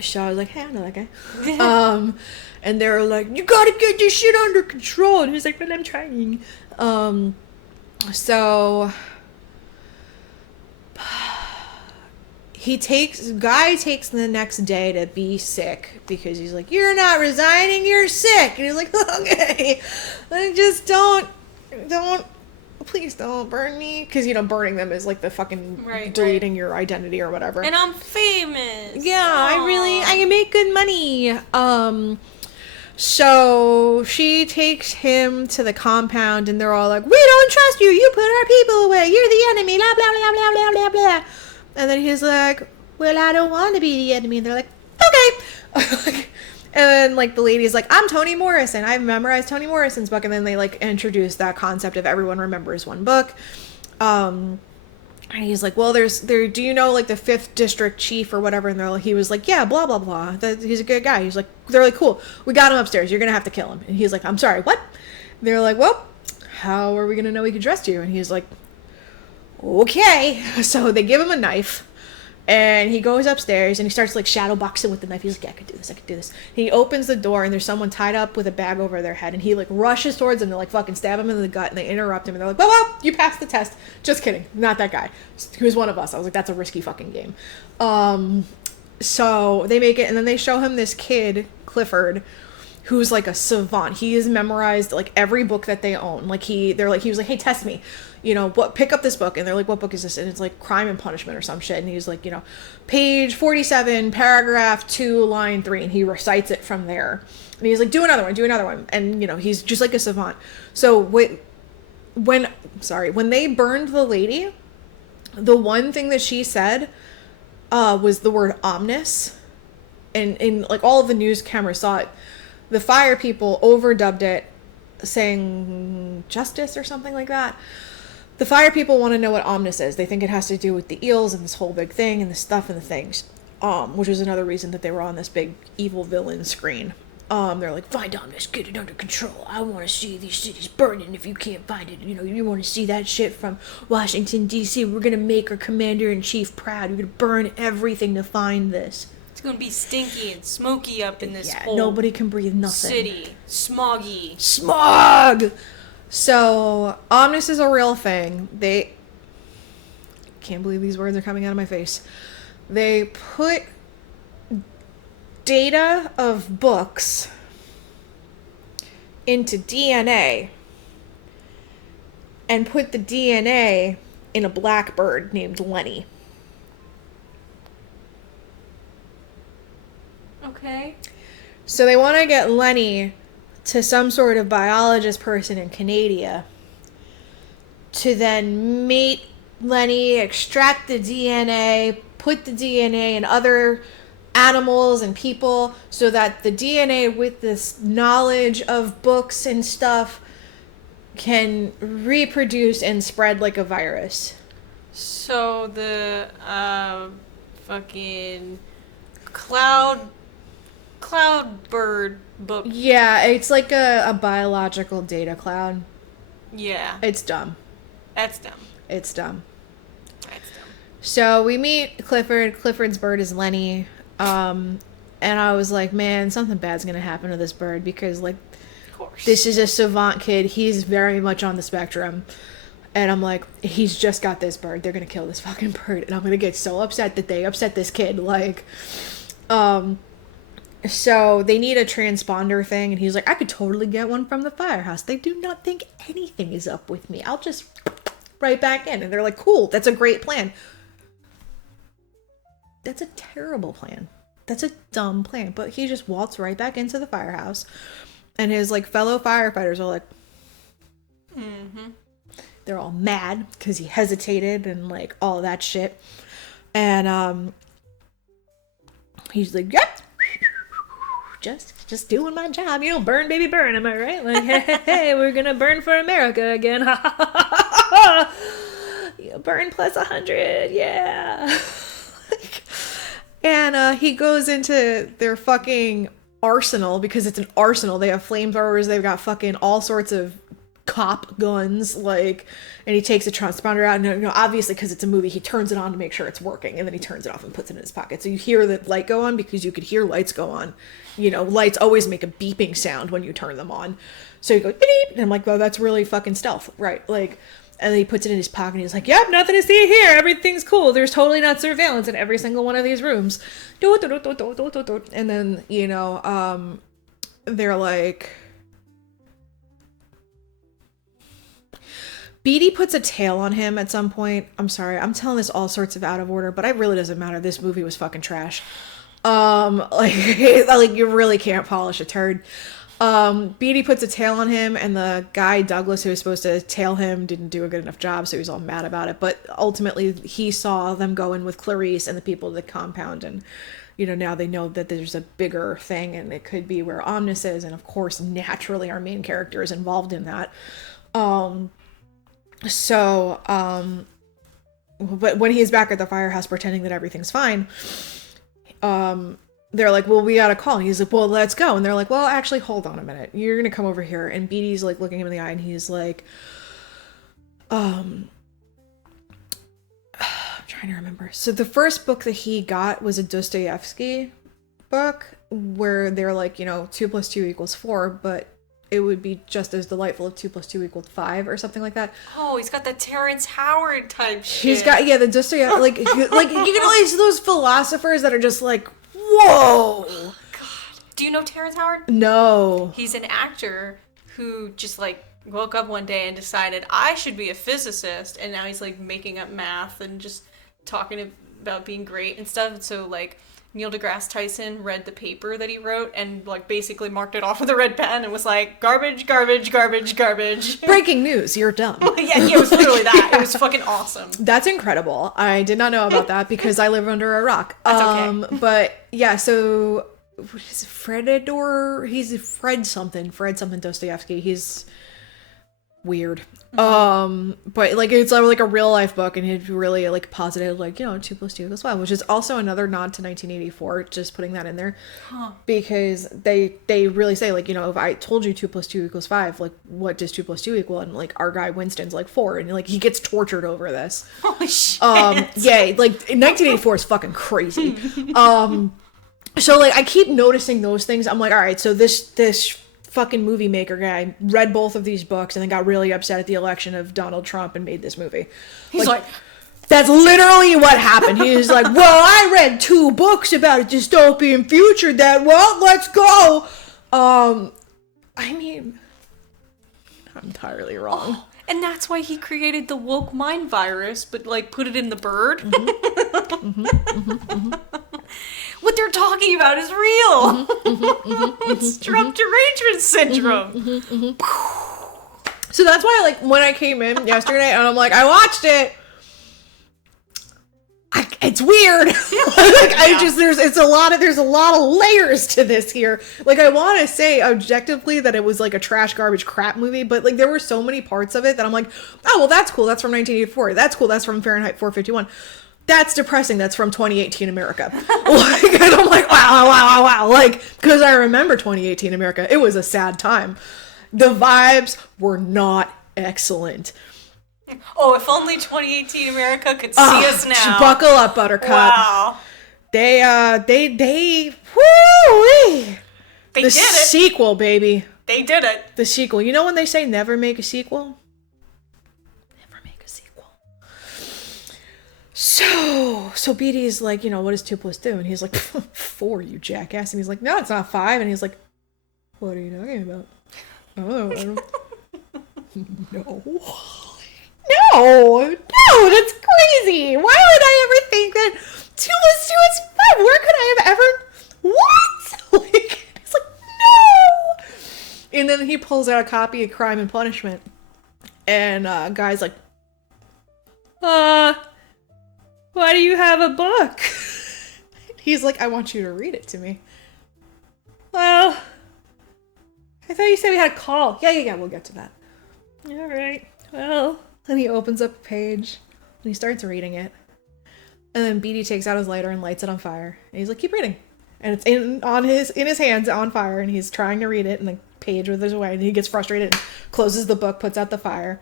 So I was like, hey, I know that guy. And they're like, you gotta get this shit under control. And he's like, but I'm trying. So Guy takes the next day to be sick because he's like, you're not resigning, you're sick. And he's like, okay, like, just please don't burn me. Because, you know, burning them is like the fucking deleting your identity or whatever. And I'm famous. Yeah, I make good money. So she takes him to the compound and they're all like, we don't trust you. You put our people away. You're the enemy. Blah, blah, blah, blah, blah, blah, blah. And then he's like, well, I don't want to be the enemy. And they're like, okay. And then, like, the lady's like, I'm Toni Morrison. I've memorized Toni Morrison's book. And then they, like, introduce that concept of everyone remembers one book. And he's like, well, do you know, like, the 5th district chief or whatever? And he was like, yeah, blah, blah, blah. He's a good guy. He's like, they're like, cool. We got him upstairs. You're going to have to kill him. And he's like, I'm sorry, what? They're like, well, how are we going to know we can trust you? And he's like, okay. So they give him a knife. And he goes upstairs and he starts, like, shadow boxing with the knife. He's like, yeah, I can do this. He opens the door and there's someone tied up with a bag over their head. And he, like, rushes towards them to, like, fucking stab him in the gut. And they interrupt him. And they're like, well, you passed the test. Just kidding. Not that guy. He was one of us. I was like, that's a risky fucking game. So they make it. And then they show him this kid, Clifford, who's, like, a savant. He has memorized, like, every book that they own. Like, he was like, hey, test me. You know, pick up this book. And they're like, what book is this? And it's like Crime and Punishment or some shit. And he's like, you know, page 47, paragraph 2, line 3. And he recites it from there. And he's like, do another one. And, you know, he's just like a savant. So when they burned the lady, the one thing that she said was the word omnis. And like, all of the news cameras saw it. The fire people overdubbed it, saying justice or something like that. The fire people want to know what omnis is. They think it has to do with the eels and this whole big thing and the stuff and the things, which was another reason that they were on this big evil villain screen. They're like, find omnis, get it under control. I want to see these cities burning if you can't find it. You know, you want to see that shit from Washington, D.C. We're going to make our commander-in-chief proud. We're going to burn everything to find this. It's going to be stinky and smoky up in this whole nobody can breathe nothing. City. Smoggy. Smog! So, omnis is a real thing. Can't believe these words are coming out of my face. They put data of books into DNA and put the DNA in a blackbird named Lenny. Okay. So they want to get Lenny to some sort of biologist person in Canada to then meet Lenny, extract the DNA, put the DNA in other animals and people so that the DNA with this knowledge of books and stuff can reproduce and spread like a virus. So the fucking cloud bird book. Yeah, it's like a biological data cloud. Yeah. It's dumb. That's dumb. It's dumb. That's dumb. So we meet Clifford. Clifford's bird is Lenny. And I was like, man, something bad's gonna happen to this bird because, like, Of course. this is a savant kid. He's very much on the spectrum. And I'm like, he's just got this bird. They're gonna kill this fucking bird. And I'm gonna get so upset that they upset this kid. Like, so they need a transponder thing. And he's like, I could totally get one from the firehouse. They do not think anything is up with me. I'll just right back in. And they're like, cool, that's a great plan. That's a terrible plan. That's a dumb plan. But he just walks right back into the firehouse. And his, like, fellow firefighters are like, they're all mad because he hesitated and, like, all that shit. And he's like, yep, just doing my job, you know, burn baby burn, am I right? Like, hey, we're gonna burn for America again. Burn plus 100, yeah. And he goes into their fucking arsenal because it's an arsenal. They have flamethrowers, they've got fucking all sorts of cop guns, like, and he takes a transponder out, and, you know, obviously because it's a movie, he turns it on to make sure it's working, and then he turns it off and puts it in his pocket. So you hear the light go on because you could hear lights go on. You know, lights always make a beeping sound when you turn them on. So you go beep, and I'm like, well, that's really fucking stealth, right? Like, and then he puts it in his pocket, and he's like, yep, nothing to see here, everything's cool, there's totally not surveillance in every single one of these rooms. And then, you know, they're like, Beatty puts a tail on him at some point. I'm sorry, I'm telling this all sorts of out of order, but it really doesn't matter. This movie was fucking trash. Like you really can't polish a turd. Beatty puts a tail on him, and the guy, Douglas, who was supposed to tail him, didn't do a good enough job, so he's all mad about it. But ultimately, he saw them go in with Clarice and the people of the compound, and, you know, now they know that there's a bigger thing, and it could be where Omnis is, and of course, naturally, our main character is involved in that. But when he's back at the firehouse pretending that everything's fine, they're like, well, we got a call. And he's like, well, let's go. And they're like, well, actually, hold on a minute. You're going to come over here. And Beatty's like looking him in the eye, and he's like, I'm trying to remember. So the first book that he got was a Dostoevsky book where they're like, you know, 2 + 2 = 4, but it would be just as delightful if 2 + 2 = 5 or something like that. Oh, he's got the Terrence Howard type shit. He's got, yeah, the Dostoevsky, like you can always those philosophers that are just like, whoa. God. Do you know Terrence Howard? No. He's an actor who just, like, woke up one day and decided, I should be a physicist, and now he's, like, making up math and just talking about being great and stuff. So, like, Neil deGrasse Tyson read the paper that he wrote and, like, basically marked it off with a red pen and was like, garbage, garbage, garbage, garbage. Breaking news, you're dumb. Yeah, it was literally that. Yeah. It was fucking awesome. That's incredible. I did not know about that because I live under a rock. That's okay. But yeah, so what is it, Fredor? He's Fred something Dostoevsky. He's weird. But like it's like a real life book, and he'd really like posited, like, you know, 2 + 2 = 5, which is also another nod to 1984, just putting that in there. Because they really say, like, you know, if I told you 2 + 2 = 5, like, what does 2 + 2 equal? And like our guy Winston's like 4, and like he gets tortured over this. Holy shit. Yeah, like 1984 is fucking crazy. So like I keep noticing those things. I'm like, all right, so this fucking movie maker guy read both of these books and then got really upset at the election of Donald Trump and made this movie. He's like, that's literally what happened. He's like, well, I read 2 books about a dystopian future that, well, let's go. I mean, I'm entirely wrong. Oh, and that's why he created the woke mind virus, but like put it in the bird. What they're talking about is real. It's Trump derangement syndrome. So that's why, like, when I came in yesterday and I'm like, I watched it. It's weird. There's a lot of layers to this here. Like, I want to say objectively that it was like a trash garbage crap movie, but like there were so many parts of it that I'm like, oh, well, that's cool. That's from 1984. That's cool. That's from Fahrenheit 451. That's depressing. That's from 2018 America. Like, and I'm like, wow. Like, because I remember 2018 America. It was a sad time. The vibes were not excellent. Oh, if only 2018 America could see us now. Buckle up, Buttercup. Wow. They woo! They did it. Sequel, baby. They did it. The sequel. You know when they say never make a sequel? Never make a sequel. So Beatty's like, you know, what is 2 + 2? And he's like, 4, you jackass. And he's like, no, it's not 5. And he's like, what are you talking about? Oh, I don't... No, that's crazy. Why would I ever think that 2 + 2 is 5? Where could I have ever... What? Like, he's like, no! And then he pulls out a copy of Crime and Punishment. And guy's like, why do you have a book? He's like, I want you to read it to me. Well, I thought you said we had a call. Yeah, we'll get to that. All right, well... And he opens up a page, and he starts reading it. And then Beatty takes out his lighter and lights it on fire. And he's like, keep reading. And it's in his hands on fire, and he's trying to read it, and the page withers away, and he gets frustrated and closes the book, puts out the fire.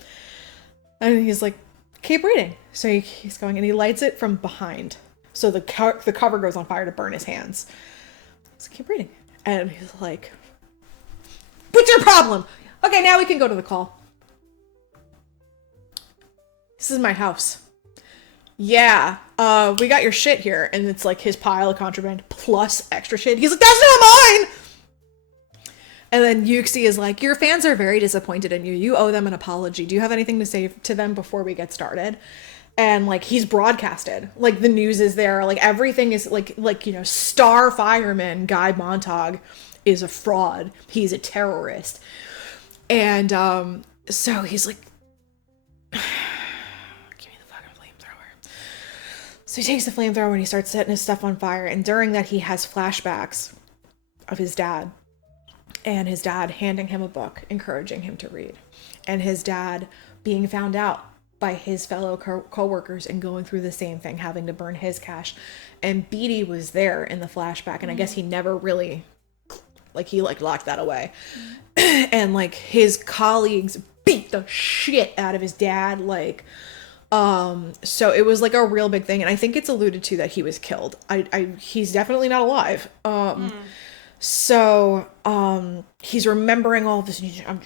And he's like, keep reading. So he's going, and he lights it from behind. So the cover goes on fire to burn his hands. So keep reading. And he's like, what's your problem? Okay, now we can go to the call. This is my house. Yeah, we got your shit here. And it's like his pile of contraband plus extra shit. He's like, that's not mine! And then Yuxi is like, your fans are very disappointed in you. You owe them an apology. Do you have anything to say to them before we get started? And like, he's broadcasted. Like, the news is there. Like, everything is like, you know, star fireman Guy Montag is a fraud. He's a terrorist. And so he's like, so he takes the flamethrower and he starts setting his stuff on fire. And during that, he has flashbacks of his dad. And his dad handing him a book, encouraging him to read. And his dad being found out by his fellow co-workers and going through the same thing, having to burn his cash. And Beatty was there in the flashback. And I guess he never really, like, he, like, locked that away. And, like, his colleagues beat the shit out of his dad, like... So it was like a real big thing, and I think it's alluded to that he was killed. He's definitely not alive. So he's remembering all this. I'm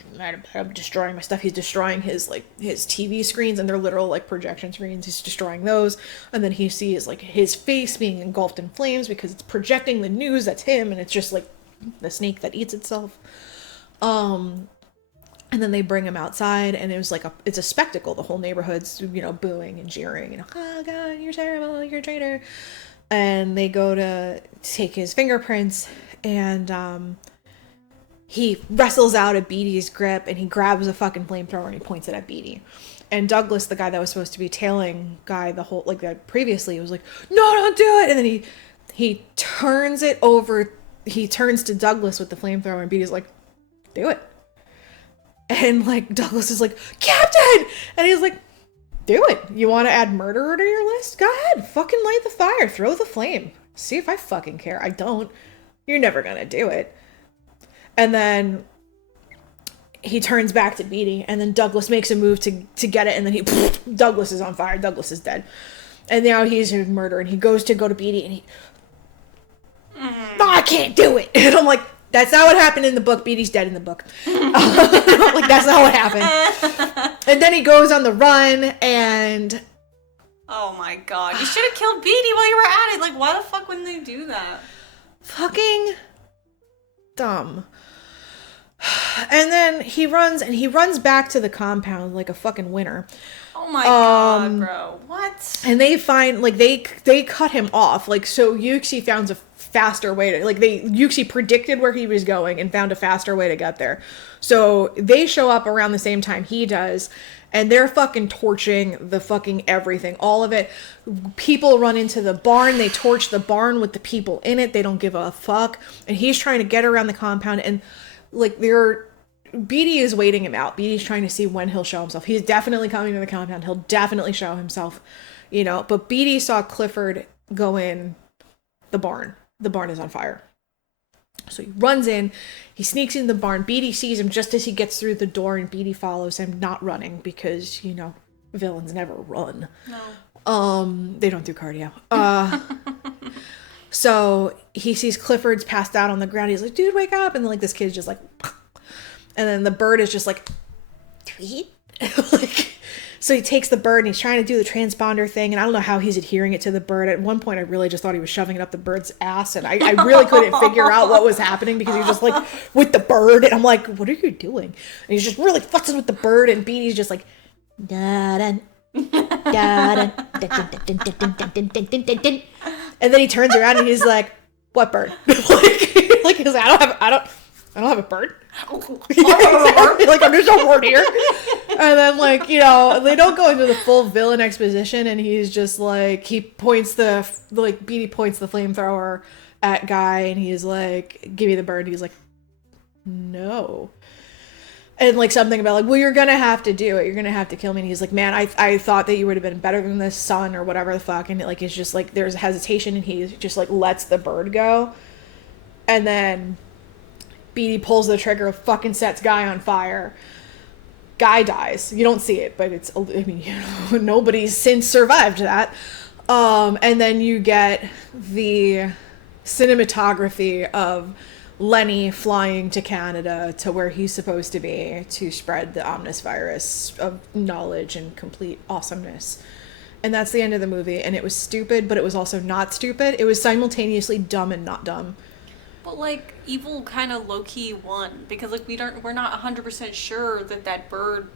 destroying my stuff. He's destroying his TV screens, and they're literal like projection screens. He's destroying those, and then he sees like his face being engulfed in flames because it's projecting the news that's him, and it's just like the snake that eats itself. And then they bring him outside, and it was like it's a spectacle. The whole neighborhood's, you know, booing and jeering, you know, oh God, you're terrible, you're a traitor. And they go to take his fingerprints, and he wrestles out of Beatty's grip, and he grabs a fucking flamethrower and he points it at Beatty. And Douglas, the guy that was supposed to be tailing Guy the whole, like that previously, was like, no, don't do it. And then he turns it over. He turns to Douglas with the flamethrower, and Beatty's like, do it. And, like, Douglas is like, Captain! And he's like, do it. You want to add murderer to your list? Go ahead. Fucking light the fire. Throw the flame. See if I fucking care. I don't. You're never gonna do it. And then he turns back to Beatty, and then Douglas makes a move to get it, and then Douglas is on fire. Douglas is dead. And now he's a murderer, and he goes to Beatty, and no, I can't do it. And I'm like, that's not what happened in the book. Beatty's dead in the book. Like, that's not what happened. And then he goes on the run, and... Oh my God. You should have killed Beatty while you were at it. Like, why the fuck wouldn't they do that? Fucking dumb. And then he runs back to the compound like a fucking winner. Oh my god, bro. What? And they find, like, they cut him off. Like, so Yuxi found a faster way to, like, Yuxi predicted where he was going and found a faster way to get there. So they show up around the same time he does, and they're fucking torching the fucking everything. All of it. People run into the barn. They torch the barn with the people in it. They don't give a fuck. And he's trying to get around the compound, and, like, Beatty is waiting him out. Beatty's trying to see when he'll show himself. He's definitely coming to the compound. He'll definitely show himself, you know. But Beatty saw Clifford go in the barn. The barn is on fire. So he runs in. He sneaks in the barn. Beatty sees him just as he gets through the door, and Beatty follows him, not running because, you know, villains never run. No. They don't do cardio. So he sees Clifford's passed out on the ground. He's like, dude, wake up. And then, like, this kid's just like... And then the bird is just like, tweet. Like, so he takes the bird and he's trying to do the transponder thing. And I don't know how he's adhering it to the bird. At one point, I really just thought he was shoving it up the bird's ass. And I really couldn't figure out what was happening because he was just like with the bird. And I'm like, what are you doing? And he's just really futzing with the bird. And Beatty's just like, da-dun, da-dun, dun-dun-dun-dun-dun-dun-dun-dun-dun. And then he turns around and he's like, what bird? like he's like, I don't have a bird. Yeah, exactly. Like, there's no word here. And then, like, you know, they don't go into the full villain exposition, and he's just like, Beatty points the flamethrower at Guy, and he's like, give me the bird. And he's like, no. And, like, something about, like, well, you're gonna have to do it. You're gonna have to kill me. And he's like, man, I thought that you would have been better than this, son, or whatever the fuck. And, like, it's just, like, there's hesitation, and he just, like, lets the bird go. And then Beatty pulls the trigger, fucking sets Guy on fire. Guy dies. You don't see it, but it's, I mean, you know, nobody's since survived that. And then you get the cinematography of Lenny flying to Canada to where he's supposed to be to spread the Omnis virus of knowledge and complete awesomeness. And that's the end of the movie. And it was stupid, but it was also not stupid. It was simultaneously dumb and not dumb. But, like, evil kind of low-key won, because, like, we're not 100% sure that bird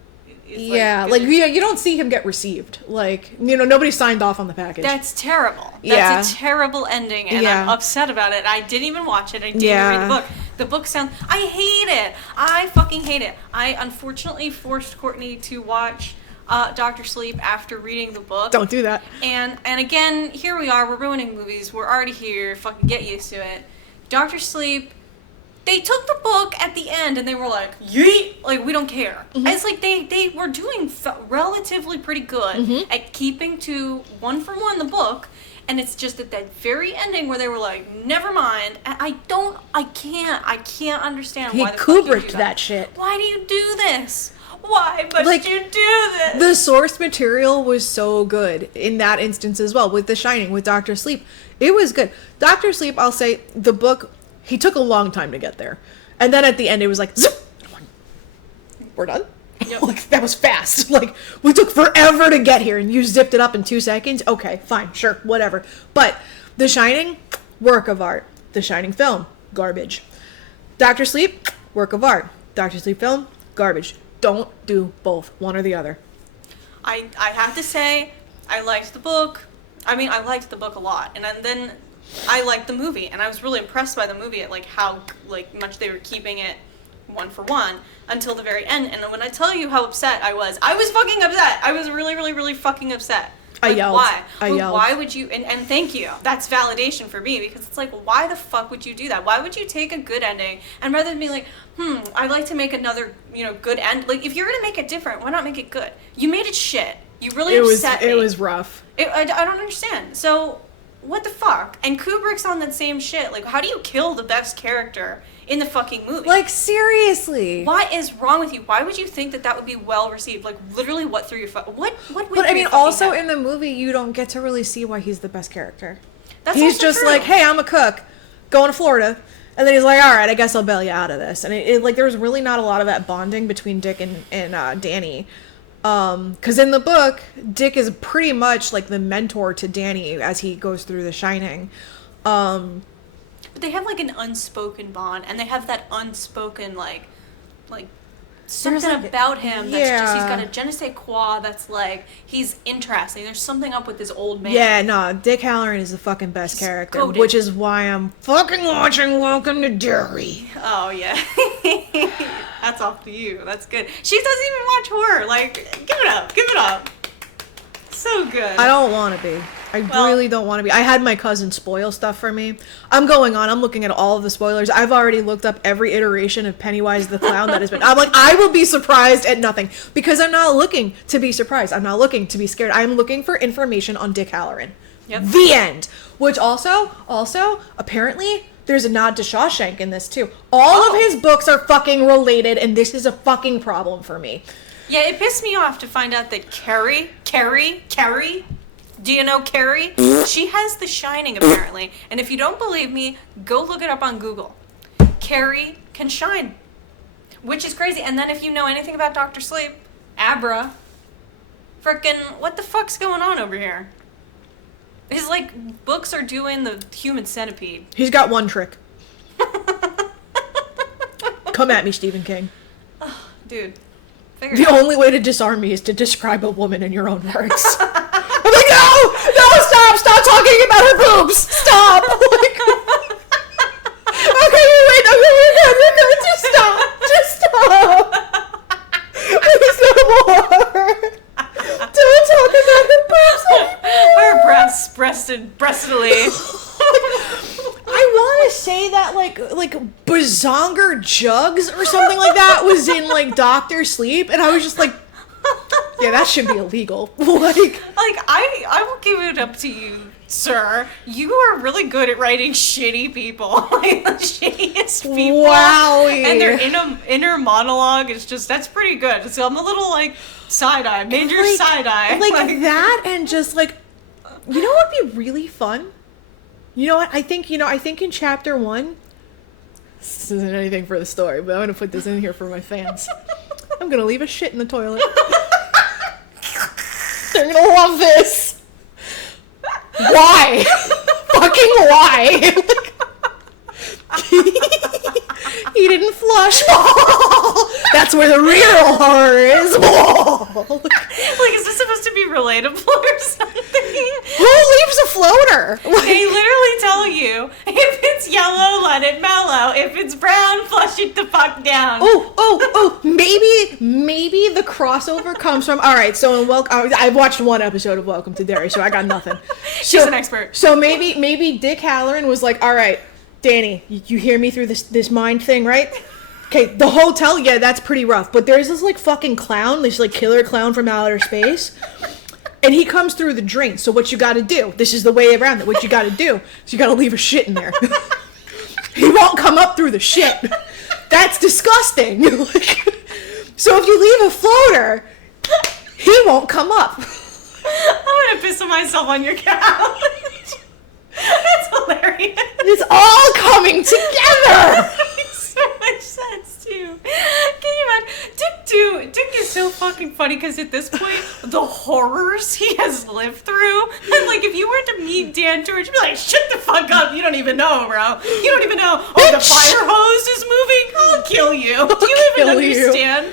is, like... Yeah, like, you don't see him get received. Like, you know, nobody signed off on the package. That's terrible. That's a terrible ending, and I'm upset about it. I didn't even watch it. I didn't even read the book. The book sounds... I hate it. I fucking hate it. I unfortunately forced Courtney to watch Dr. Sleep after reading the book. Don't do that. And again, here we are. We're ruining movies. We're already here. Fucking get used to it. Dr. Sleep, they took the book at the end and they were like, yeet, like, we don't care. Mm-hmm. It's like they were doing relatively pretty good at keeping to one for one the book, and it's just at that very ending where they were like, never mind. And I can't understand why the fuck you do Kubricked that shit. Why do you do this? Why must you do this? The source material was so good in that instance as well, with The Shining, with Dr. Sleep. It was good. Dr. Sleep, I'll say, the book, he took a long time to get there. And then at the end, it was like, zip! We're done? Yep. Like, that was fast. Like, we took forever to get here, and you zipped it up in 2 seconds? Okay, fine, sure, whatever. But The Shining, work of art. The Shining film, garbage. Dr. Sleep, work of art. Dr. Sleep film, garbage. Don't do both, one or the other. I have to say, I liked the book. I mean, I liked the book a lot, and then I liked the movie, and I was really impressed by the movie at, like, how, like, much they were keeping it one for one until the very end. And when I tell you how upset I was fucking upset. I was really, really, really fucking upset. Like, I yelled. Why? I yelled. Why would you? And thank you. That's validation for me, because it's like, why the fuck would you do that? Why would you take a good ending and rather than be like, I'd like to make another, you know, good end. Like, if you're gonna make it different, why not make it good? You made it shit. You really upset me. It was rough. I don't understand. So, what the fuck? And Kubrick's on that same shit. Like, how do you kill the best character in the fucking movie? Like, seriously. What is wrong with you? Why would you think that would be well received? Like, literally, what through your what went But I mean, also head? in the movie, you don't get to really see why he's the best character. That's he's also just true. like, hey, I'm a cook, going to Florida. And then he's like, all right, I guess I'll bail you out of this. And it like, there's really not a lot of that bonding between Dick and Danny. Because in the book, Dick is pretty much like the mentor to Danny as he goes through The Shining. But they have like an unspoken bond, and they have that unspoken like like something like, about him that's just, he's yeah. got a je ne sais quoi that's like, he's interesting. There's something up with this old man. Yeah, no, Dick Halloran is the fucking best character, goated. which is why I'm fucking watching Welcome to Derry. Oh, yeah. That's off to you. That's good. She doesn't even watch horror. Like, give it up. Give it up. So good. I don't want to be. I really don't want to be. I had my cousin spoil stuff for me. I'm looking at all of the spoilers. I've already looked up every iteration of Pennywise the Clown that has been. I'm like, I will be surprised at nothing. Because I'm not looking to be surprised. I'm not looking to be scared. I'm looking for information on Dick Halloran. Yep. The end. Which also, apparently, there's a nod to Shawshank in this too. All of his books are fucking related, and this is a fucking problem for me. Yeah, it pissed me off to find out that Carrie, do you know Carrie? She has The Shining, apparently. And if you don't believe me, go look it up on Google. Carrie can shine. Which is crazy. And then if you know anything about Dr. Sleep, Abra, frickin' what the fuck's going on over here? His, like, books are doing the Human Centipede. He's got one trick. Come at me, Stephen King. Dude. The only way to disarm me is to describe a woman in your own words. I'm like, no, stop talking about her boobs, stop. Like, okay, wait, no, you're good, just stop. Please no more. Don't talk about her boobs anymore. Her breastedly. I want to say that like Bazonger Jugs or something like that was in like Dr. Sleep, and I was just like, yeah, that should be illegal. Like I will give it up to you, sir. You are really good at writing shitty people, like the shittiest people. Wow. And their inner monologue is just, that's pretty good. So I'm a little like side eye, major side eye, like that, and just like, you know what would be really fun? You know what? I think in chapter 1, this isn't anything for the story, but I'm going to put this in here for my fans. I'm going to leave a shit in the toilet. They're going to love this. Why? Fucking why? He didn't flush. That's where the real horror is. Like, is this supposed to be relatable or something? Who leaves a floater? They literally tell you, if it's yellow, let it mellow. If it's brown, flush it the fuck down. Oh, maybe the crossover comes from, all right, so in I've watched one episode of Welcome to Derry, so I got nothing. She's an expert. So maybe Dick Halloran was like, all right, Danny, you hear me through this mind thing, right? Okay, the hotel, yeah, that's pretty rough, but there's this like fucking clown, this like killer clown from outer space. And he comes through the drain. So what you got to do? This is the way around it. What you got to do? So you got to leave a shit in there. He won't come up through the shit. That's disgusting. So if you leave a floater, he won't come up. I'm gonna piss on myself on your couch. That's hilarious. It's all coming together. It makes so much sense too. Can you imagine? Dick is so fucking funny because at this point, the horrors he has lived through, and like if you were to meet Dan George, you'd be like, shut the fuck up. You don't even know, bro. You don't even know. Oh, the fire hose is moving. I'll kill you. Do you even understand?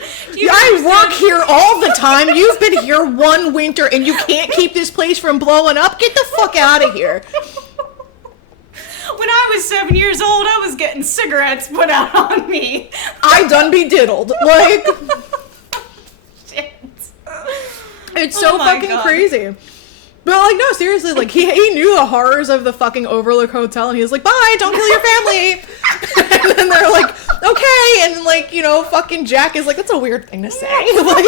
I work here all the time. You've been here one winter and you can't keep this place from blowing up. Get the fuck out of here. When I was 7 years old, I was getting cigarettes put out on me. I done be diddled. Like, Shit. It's so fucking crazy. But like, no, seriously, like he knew the horrors of the fucking Overlook Hotel, and he was like, bye, don't kill your family. And then they're like, okay, and like, you know, fucking Jack is like, that's a weird thing to say. Like,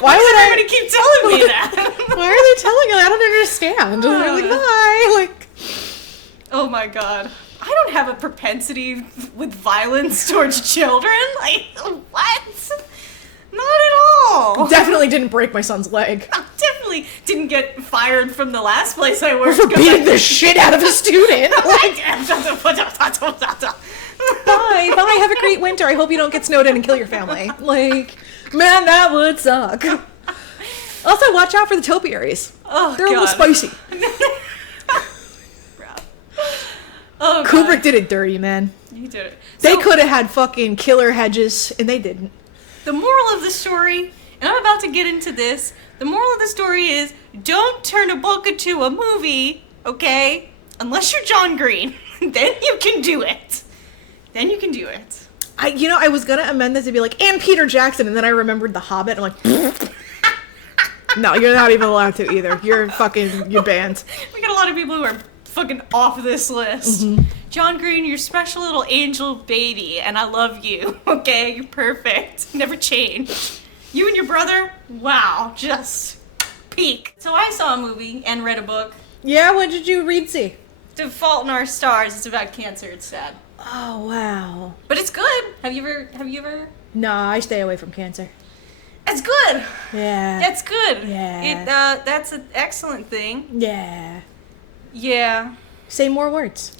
why would everybody keep telling me that? Why are they telling you? I don't understand. And they're like, bye. Like, oh my god. I don't have a propensity with violence towards children. Like, what? Not at all. Definitely didn't break my son's leg. I definitely didn't get fired from the last place I worked. For beating the shit out of a student. Like, bye, have a great winter. I hope you don't get snowed in and kill your family. Like, man, that would suck. Also, watch out for the topiaries. Oh, they're a little spicy. Oh, Kubrick did it dirty, man. He did it. They could have had fucking killer hedges, and they didn't. The moral of the story, and I'm about to get into this, the moral of the story is don't turn a book into a movie, okay? Unless you're John Green. Then you can do it. Then you can do it. I was gonna amend this to be like, and Peter Jackson, and then I remembered The Hobbit. I'm like, no, you're not even allowed to either. You're banned. We got a lot of people who are fucking off this list. John Green, you're special little angel baby, and I love you. Okay, you're perfect. Never change. You and your brother, wow, just peak. So I saw a movie and read a book. Yeah, what did you read? See? The Fault in Our Stars. It's about cancer. It's sad, Oh wow. but it's good. Have you ever? Nah, I stay away from cancer. It's good. Yeah. That's good. Yeah. That's an excellent thing. Yeah. Yeah. Say more words.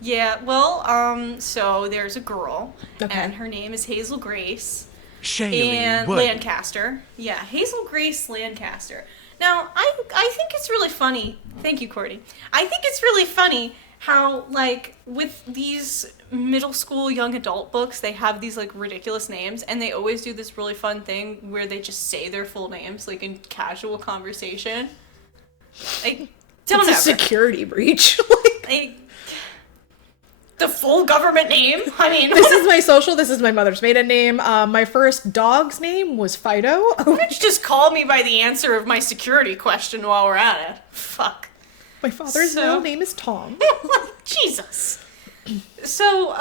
Yeah. Well, so there's a girl, Okay. and her name is Hazel Grace. Shailene And Wood. Lancaster. Yeah, Hazel Grace Lancaster. Now, I think it's really funny. Thank you, Courtney. I think it's really funny how, like, with these middle school young adult books, they have these, like, ridiculous names, and they always do this really fun thing where they just say their full names, like, in casual conversation. Like, don't It's a ever. security breach. Like, the full government name? I mean... This is my social. This is my mother's maiden name. My first dog's name was Fido. Why don't you just call me by the answer of my security question while we're at it? Fuck. My father's middle name is Tom. Jesus. So,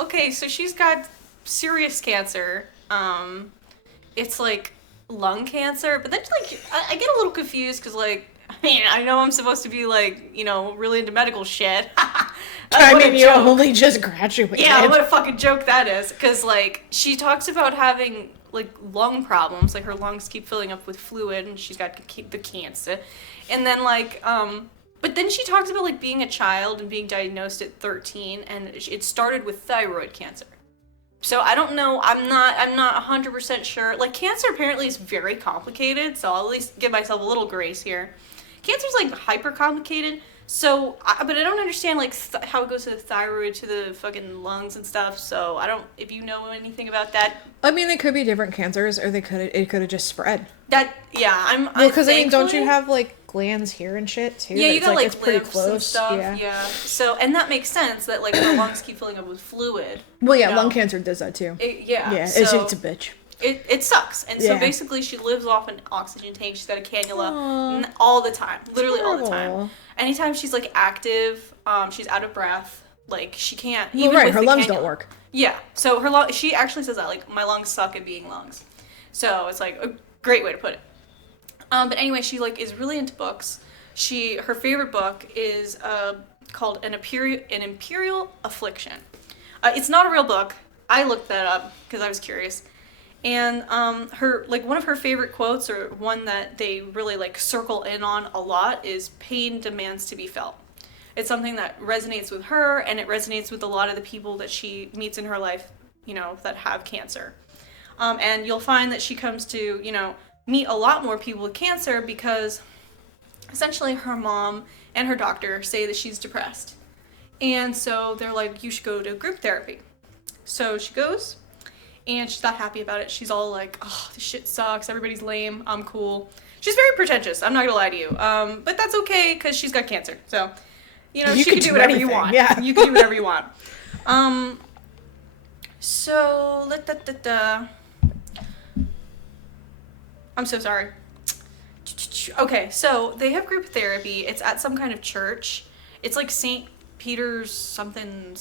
okay, so she's got serious cancer. It's like lung cancer, but then like I get a little confused because like I mean I know I'm supposed to be like really into medical shit. I mean, you only just graduated. Yeah, what a fucking joke that is. Because like she talks about having like lung problems, like her lungs keep filling up with fluid, and she's got the cancer, and then like But then she talks about like being a child and being diagnosed at 13, and it started with thyroid cancer. So I don't know. I'm not 100% sure. Like cancer apparently is very complicated, so I'll at least give myself a little grace here. Cancer's like hyper complicated. So, but I don't understand like how it goes to the thyroid to the fucking lungs and stuff. So I don't. If you know anything about that. I mean, they could be different cancers, or it could have just spread. I'm. Well, because I mean, don't you have like glands here and shit too? Yeah, you got like it's pretty lymphs close. and stuff. Yeah. So, and that makes sense that like her lungs keep filling up with fluid. Well, yeah, lung cancer does that too. Yeah. So, So it's a bitch. it sucks, and so Yeah. basically she lives off an oxygen tank. She's got a cannula all the time, literally all the time. Terrible. Anytime she's like active, she's out of breath. Like she can't. Well, Even right, with her the lungs cannula. don't work. Yeah. So her lung. She actually says that like my lungs suck at being lungs. So it's like a great way to put it. But anyway, she like is really into books. Her favorite book is called An Imperial Affliction. It's not a real book. I looked that up because I was curious. And her like one of her favorite quotes, or one that they really like circle in on a lot, is "Pain demands to be felt." It's something that resonates with her, and it resonates with a lot of the people that she meets in her life, that have cancer. And you'll find that she comes to, meet a lot more people with cancer because essentially her mom and her doctor say that she's depressed. And so they're like, you should go to group therapy. So she goes, and she's not happy about it. She's all like, oh, this shit sucks. Everybody's lame. I'm cool. She's very pretentious. I'm not gonna lie to you. But that's okay because she's got cancer. So, she can do whatever you want. Yeah. You can do whatever you want. I'm so sorry. Okay, so they have group therapy. It's at some kind of church. It's like St. Peter's something.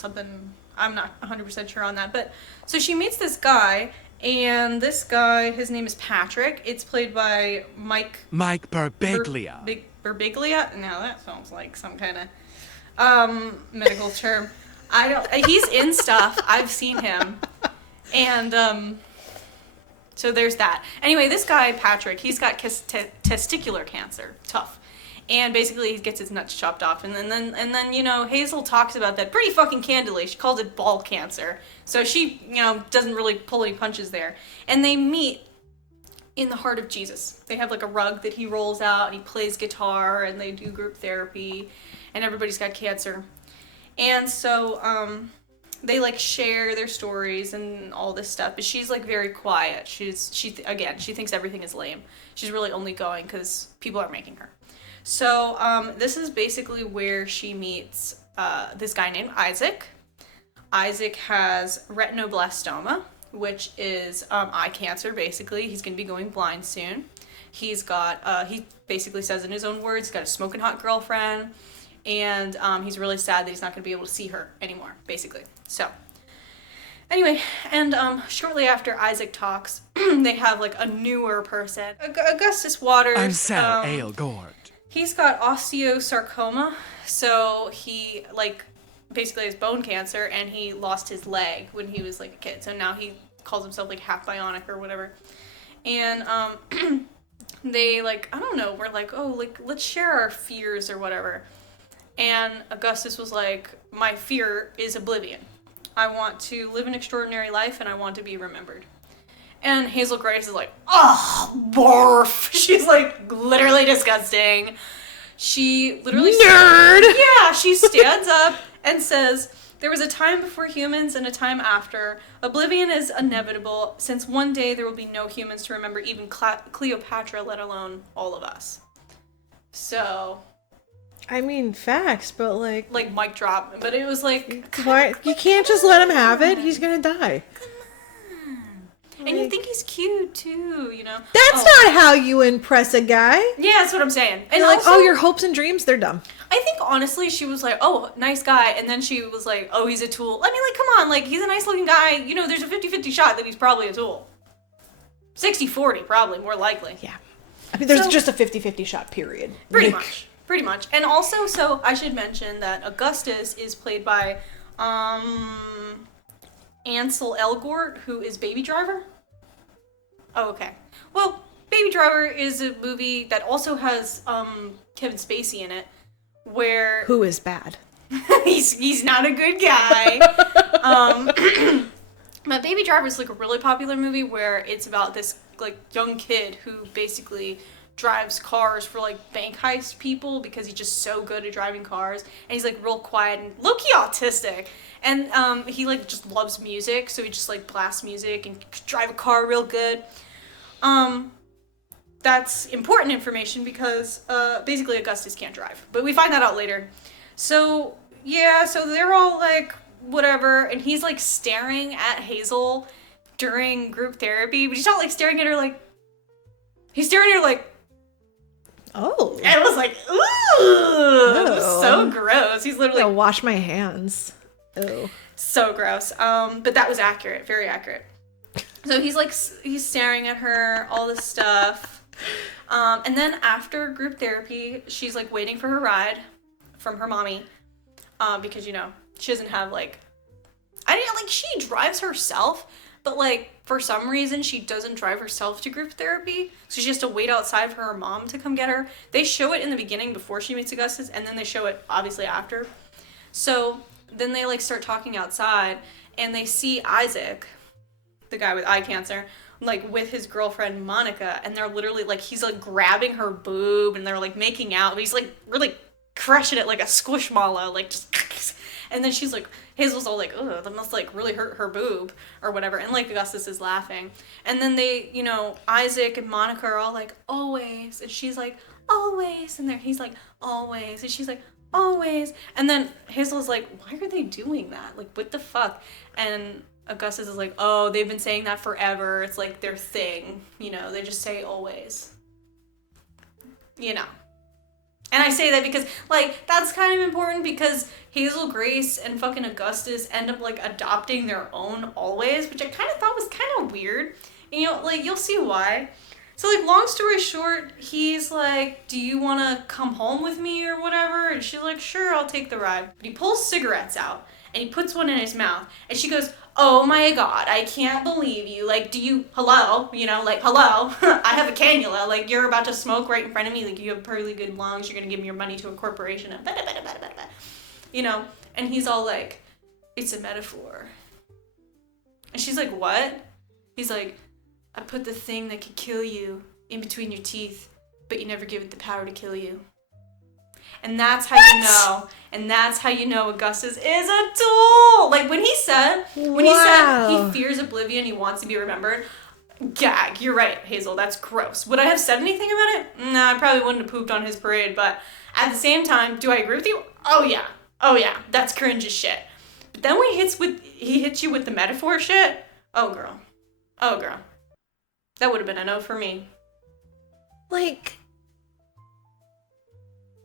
I'm not 100% sure on that. But so she meets this guy, and this guy, his name is Patrick. It's played by Mike Birbiglia. Birbiglia? Now that sounds like some kind of medical term. He's in stuff. I've seen him. And so there's that. Anyway, this guy, Patrick, he's got testicular cancer. Tough. And basically he gets his nuts chopped off. And then Hazel talks about that pretty fucking candidly. She calls it ball cancer. So she, doesn't really pull any punches there. And they meet in the heart of Jesus. They have like a rug that he rolls out, and he plays guitar, and they do group therapy, and everybody's got cancer. And so they like share their stories and all this stuff, but she's like very quiet. She thinks everything is lame. She's really only going because people are making her. So this is basically where she meets this guy named Isaac. Isaac has retinoblastoma, which is eye cancer, basically. He's going to be going blind soon. He's got, he basically says in his own words, he's got a smoking hot girlfriend, and he's really sad that he's not going to be able to see her anymore, basically. So, anyway, and shortly after Isaac talks, they have, like, a newer person. Augustus Waters. Ansel Aelgord. He's got osteosarcoma, so he, like, basically has bone cancer, and he lost his leg when he was, like, a kid. So now he calls himself, like, half bionic or whatever. And, they, like, I don't know, we're like, oh, like, let's share our fears or whatever. And Augustus was like, my fear is oblivion. I want to live an extraordinary life, and I want to be remembered. And Hazel Grace is like, oh, barf. She's, like, literally disgusting. She literally... Nerd! She stands up and says, there was a time before humans and a time after. Oblivion is inevitable, since one day there will be no humans to remember even Cleopatra, let alone all of us. So... I mean, facts, but like mic drop, but it was like... Why? You can't just let him have it. He's gonna die. And you think he's cute, too, you know? That's not how you impress a guy. Yeah, that's what I'm saying. And You're like, also, oh, your hopes and dreams, they're dumb. I think, honestly, she was like, oh, nice guy. And then she was like, oh, he's a tool. I mean, like, come on. Like, he's a nice-looking guy. You know, there's a 50-50 shot that he's probably a tool. 60-40, probably, more likely. Yeah. I mean, there's just a 50-50 shot, period. Pretty much. Pretty much. And also, so I should mention that Augustus is played by Ansel Elgort, who is Baby Driver. Oh, okay. Well, Baby Driver is a movie that also has Kevin Spacey in it, where... Who is bad? he's not a good guy. But Baby Driver is like a really popular movie where it's about this like young kid who basically drives cars for like bank heist people because he's just so good at driving cars, and he's like real quiet and low-key autistic, and he like just loves music, so he just like blasts music and drive a car real good. That's important information because basically Augustus can't drive, but we find that out later. So yeah, so they're all like whatever, and he's like staring at Hazel during group therapy, but he's not like staring at her like, he's staring at her like, oh. And it was like, ooh, it was so gross. He's literally like, wash my hands. Oh. So gross. But that was accurate, very accurate. So he's like, he's staring at her, all this stuff. And then after group therapy, she's like waiting for her ride from her mommy. Because, you know, she doesn't have like, she drives herself, but like for some reason she doesn't drive herself to group therapy, so she has to wait outside for her mom to come get her. They show it in the beginning before she meets Augustus, and then they show it obviously after. So then they like start talking outside, and they see Isaac, the guy with eye cancer, like with his girlfriend Monica, and they're literally like, he's like grabbing her boob and they're like making out, but he's like really crushing it like a squishmallow, like just. And then she's like, Hazel's all like, ugh, that must like really hurt her boob or whatever. And like Augustus is laughing. And then they, you know, Isaac and Monica are all like, always. And she's like, always. And he's like, always. And she's like, always. And then Hazel's like, why are they doing that? Like, what the fuck? And Augustus is like, oh, they've been saying that forever. It's like their thing. You know, they just say always. You know. And I say that because, like, that's kind of important because Hazel Grace and fucking Augustus end up, like, adopting their own always, which I kind of thought was kind of weird. And, you know, like, you'll see why. So, like, long story short, he's like, do you want to come home with me or whatever? And she's like, sure, I'll take the ride. But he pulls cigarettes out, and he puts one in his mouth. And she goes, oh my god, I can't believe you. Like, do you, hello? You know, like, hello? I have a cannula. Like, you're about to smoke right in front of me. Like, you have really good lungs. You're going to give me your money to a corporation. And you know, and he's all like, it's a metaphor. And she's like, what? He's like, I put the thing that could kill you in between your teeth, but you never give it the power to kill you. And that's how you know. And that's how you know Augustus is a tool. Like when he said he fears oblivion, he wants to be remembered. Gag. You're right, Hazel. That's gross. Would I have said anything about it? No, I probably wouldn't have pooped on his parade. But at the same time, do I agree with you? Oh yeah. That's cringe as shit. But then when he hits you with the metaphor shit. Oh girl. That would have been a no for me. Like,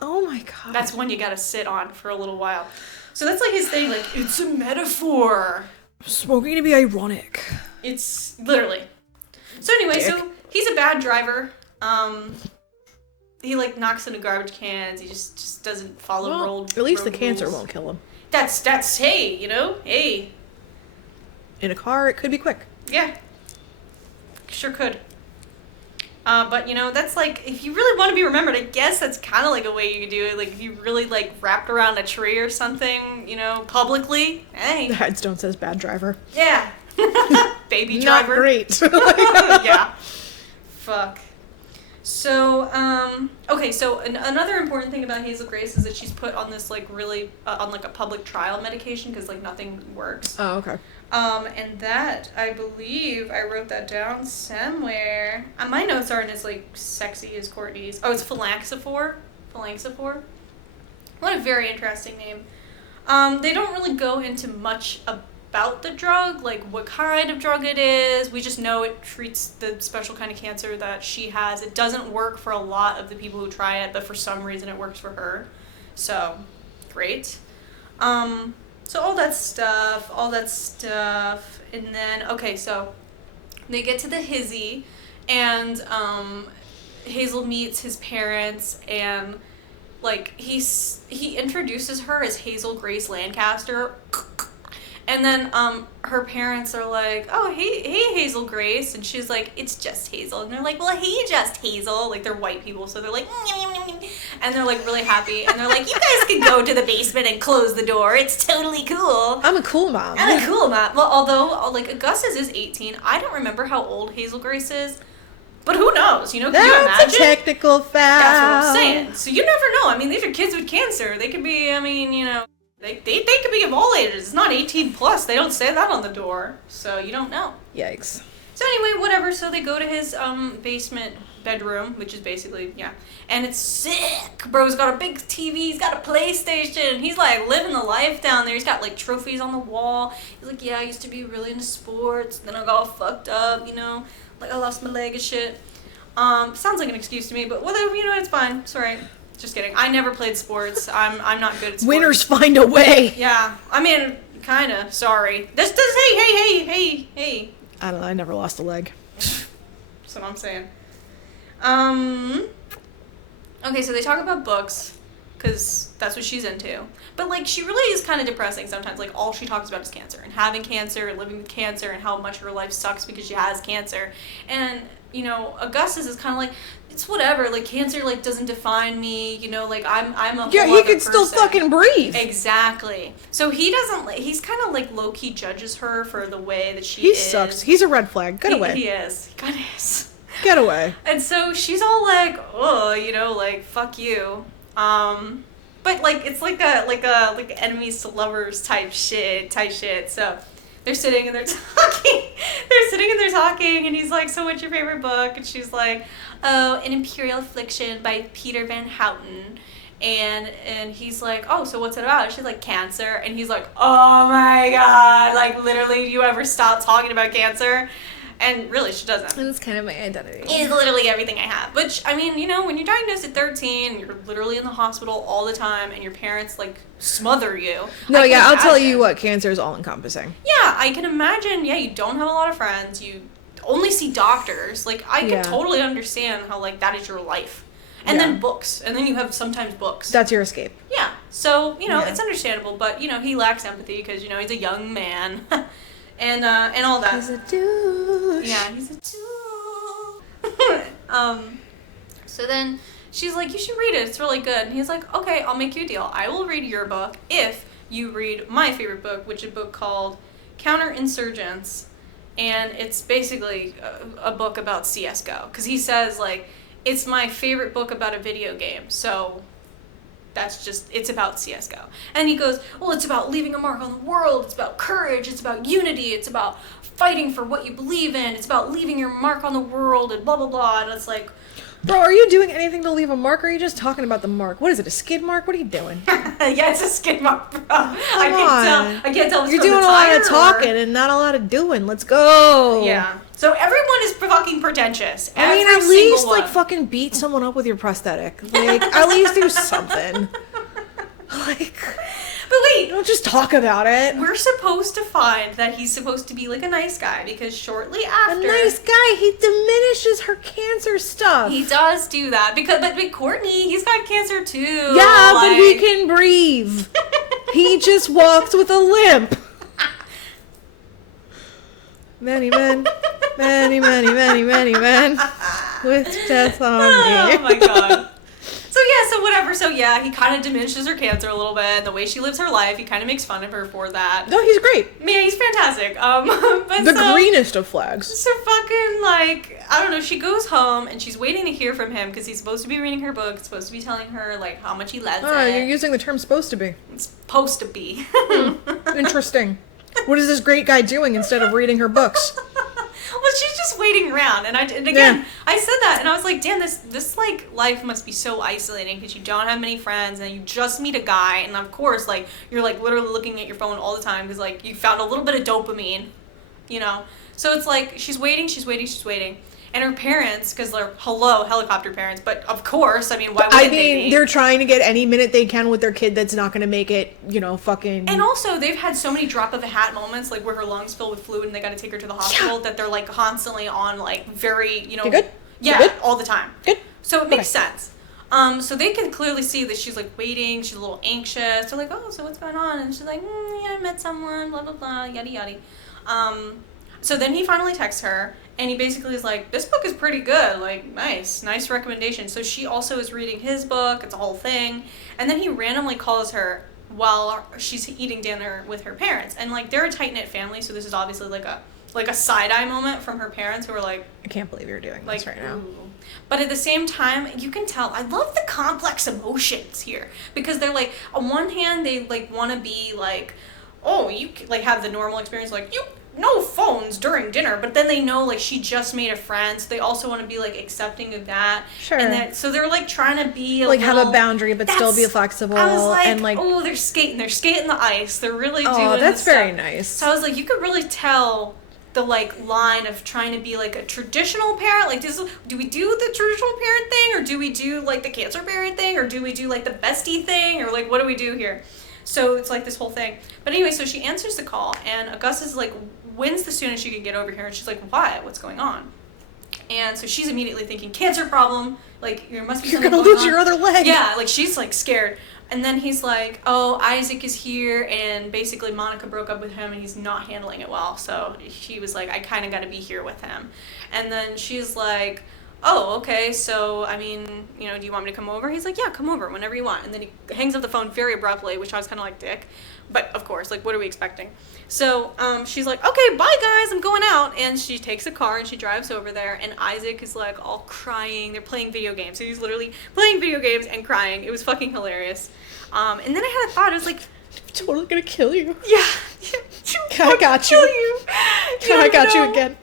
oh my god. That's one you gotta sit on for a little while. So that's like his thing, like, it's a metaphor. Smoking to be ironic. It's literally. So anyway, so he's a bad driver. He like knocks into garbage cans. He just doesn't follow road. At least the road cancer rules. won't kill him. That's hey, hey. In a car, it could be quick. Yeah. Sure could. But that's like, if you really want to be remembered, I guess that's kind of like a way you could do it. Like if you really like wrapped around a tree or something, publicly. Hey. The headstone says bad driver. Yeah. Baby driver. Not great. Yeah. Fuck. So, okay, so another important thing about Hazel Grace is that she's put on this, like, really, on, like, a public trial medication, because, like, nothing works. Oh, okay. And that, I believe, I wrote that down somewhere. My notes aren't as, like, sexy as Courtney's. Oh, it's Phalanxafor. What a very interesting name. They don't really go into much about the drug, like what kind of drug it is. We just know it treats the special kind of cancer that she has. It doesn't work for a lot of the people who try it, but for some reason it works for her. So, great. So all that stuff, and then, okay, so they get to the hizzy, and Hazel meets his parents, and like he introduces her as Hazel Grace Lancaster. And then her parents are like, oh, hey, Hazel Grace. And she's like, it's just Hazel. And they're like, well, hey, just Hazel. Like, they're white people, so they're like, and they're like really happy. And they're like, you guys can go to the basement and close the door. It's totally cool. I'm a cool mom. Well, although, like, Augustus is 18. I don't remember how old Hazel Grace is. But who knows? Can you imagine? That's a technical fact. That's what I'm saying. So you never know. I mean, these are kids with cancer. They could be, They could be of all ages. It's not 18 plus. They don't say that on the door. So you don't know. Yikes. So anyway, whatever. So they go to his basement bedroom, which is basically, yeah. And it's sick. Bro's got a big TV. He's got a PlayStation. He's like living the life down there. He's got like trophies on the wall. He's like, yeah, I used to be really into sports. Then I got all fucked up, Like I lost my leg and shit. Sounds like an excuse to me, but whatever, it's fine. It's alright. Just kidding. I never played sports. I'm not good at sports. Winners find a way. Yeah. I mean, kinda. Sorry. This does. Hey. I don't know. I never lost a leg. That's what I'm saying. Okay, so they talk about books, because that's what she's into. But, like, she really is kind of depressing sometimes. Like, all she talks about is cancer, and having cancer, and living with cancer, and how much her life sucks because she has cancer. And, Augustus is kind of like, it's whatever, like, cancer, like, doesn't define me, like, I'm a whole Yeah, he other could still person. fucking breathe. Exactly. So he doesn't, he's kind of, like, low-key judges her for the way that she He is. sucks. He's a red flag. Get away. He is. He kind of is. Get away. And so she's all like, oh, like, fuck you. But, like, it's like enemies to lovers type shit. So they're sitting and they're talking. And he's like, so what's your favorite book? And she's like, oh, An Imperial Affliction by Peter Van Houten. And he's like, oh, so what's it about? She's like, cancer. And he's like, oh my God, like, literally, do you ever stop talking about cancer? And really, she doesn't. And it's kind of my identity. It's literally everything I have. Which, I mean, when you're diagnosed at 13, and you're literally in the hospital all the time, and your parents, like, smother you. No, yeah, I'll tell imagine. you what, cancer is all-encompassing. Yeah, I can imagine, you don't have a lot of friends, you only see doctors. Like, I can totally understand how, like, that is your life. And then books. And then you have sometimes books. That's your escape. Yeah. So, it's understandable, but, he lacks empathy because, he's a young man. And all that. He's a douche. Yeah, he's a douche. So then she's like, you should read it. It's really good. And he's like, okay, I'll make you a deal. I will read your book if you read my favorite book, which is a book called Counterinsurgents. And it's basically a book about CSGO. Because he says, like, it's my favorite book about a video game. So that's just, it's about CSGO. And he goes, well, it's about leaving a mark on the world, it's about courage, it's about unity, it's about fighting for what you believe in, it's about leaving your mark on the world, and blah, blah, blah. And it's like, Bro, are you doing anything to leave a mark, or are you just talking about the mark? What is it, a skid mark? What are you doing? yeah, it's a skid mark, bro. I can't tell if it's You're from doing the a lot tire of talking and not a lot of doing. Let's go. Yeah. So everyone is fucking pretentious. I mean, Every at least, single like, one. fucking beat someone up with your prosthetic. Like, at least do something. Like, But wait, don't just talk about it. we're supposed to find that he's supposed to be like a nice guy because shortly A after nice guy, he diminishes her cancer stuff. he does do that but Courtney, he's got cancer too. Yeah, but he can breathe. He just walks with a limp. Many men, many with death on me. Oh my god. So whatever. So yeah, he kind of diminishes her cancer a little bit. And the way she lives her life, he kind of makes fun of her for that. No, he's great. Yeah, he's fantastic. But The greenest of flags. So fucking, like, I don't know, she goes home and she's waiting to hear from him because he's supposed to be reading her book, supposed to be telling her, like, how much he loves Oh, it. you're using the term supposed to be. It's supposed to be. Interesting. What is this great guy doing instead of reading her books? Well, she's just waiting around, and again, Yeah. I said that, and I was like, damn, this like life must be so isolating because you don't have many friends, and you just meet a guy, and of course, like you're like literally looking at your phone all the time because like you found a little bit of dopamine, you know. So it's like she's waiting, and her parents, because they're helicopter parents, but of course, I mean, why wouldn't they be? They're trying to get any minute they can with their kid that's not going to make it, fucking... And also, they've had so many drop of the hat moments, like where her lungs fill with fluid and they got to take her to the hospital, that they're like constantly on like very, You good? Yeah, You good? all the time. Good. So it makes sense. So they can clearly see that she's like waiting, she's a little anxious. They're like, oh, so what's going on? And she's like, yeah, I met someone, blah, blah, blah, yada, yada. So then he finally texts her, and he basically is like, this book is pretty good, like, nice recommendation. So she also is reading his book, it's a whole thing. And then he randomly calls her while she's eating dinner with her parents. And, like, they're a tight-knit family, so this is obviously like a side-eye moment from her parents who are like... I can't believe you're doing like, this right now. ooh. But at the same time, you can tell, I love the complex emotions here. Because they're like, on one hand, they, like, want to be like, oh, you, like, have the normal experience, like, you... no phones during dinner, but then they know like she just made a friend, so they also want to be like accepting of that. Sure. And that, so they're like trying to be Like have a boundary but still be flexible. I was like, and like, oh, they're skating the ice. They're really doing oh, that's this very stuff. nice. So I was like, you could really tell the like line of trying to be like a traditional parent. Like, do we do the traditional parent thing, or do we do like the cancer parent thing, or do we do like the bestie thing, or like what do we do here? So it's like this whole thing. But anyway, so she answers the call, and Augusta's like, when's the soonest you can get over here? And she's like, what? What's going on? And so she's immediately thinking, cancer problem. Like, there must be You're something gonna going lose on. your other leg. Yeah, like she's like scared. And then he's like, oh, Isaac is here, and basically Monica broke up with him, and he's not handling it well. So she was like, I kind of got to be here with him. And then she's like, oh, okay, so, I mean, do you want me to come over? He's like, yeah, come over whenever you want. And then he hangs up the phone very abruptly, which I was kind of like, dick. But, of course, like, what are we expecting? So she's like, okay, bye, guys, I'm going out. And she takes a car, and she drives over there, and Isaac is, like, all crying. They're playing video games. So he's literally playing video games and crying. It was fucking hilarious. And then I had a thought. I was like, I'm totally gonna kill you. yeah. I got you. I got you know. again.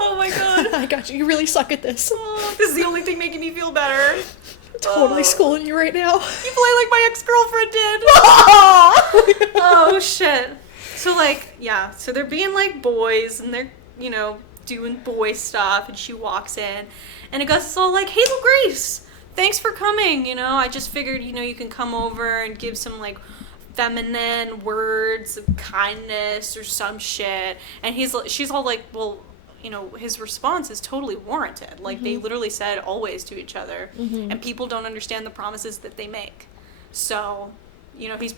Oh, my God. I got you. You really suck at this. Oh, this is the only thing making me feel better. Totally schooling you right now. You play like my ex-girlfriend did. Oh, shit. So, like, yeah. So they're being, like, boys, and they're, doing boy stuff, and she walks in. And Augustus all like, hey, Grace, thanks for coming, I just figured, you can come over and give some, like, feminine words of kindness or some shit. And she's all like, well, his response is totally warranted. Like, they literally said always to each other, and people don't understand the promises that they make. So,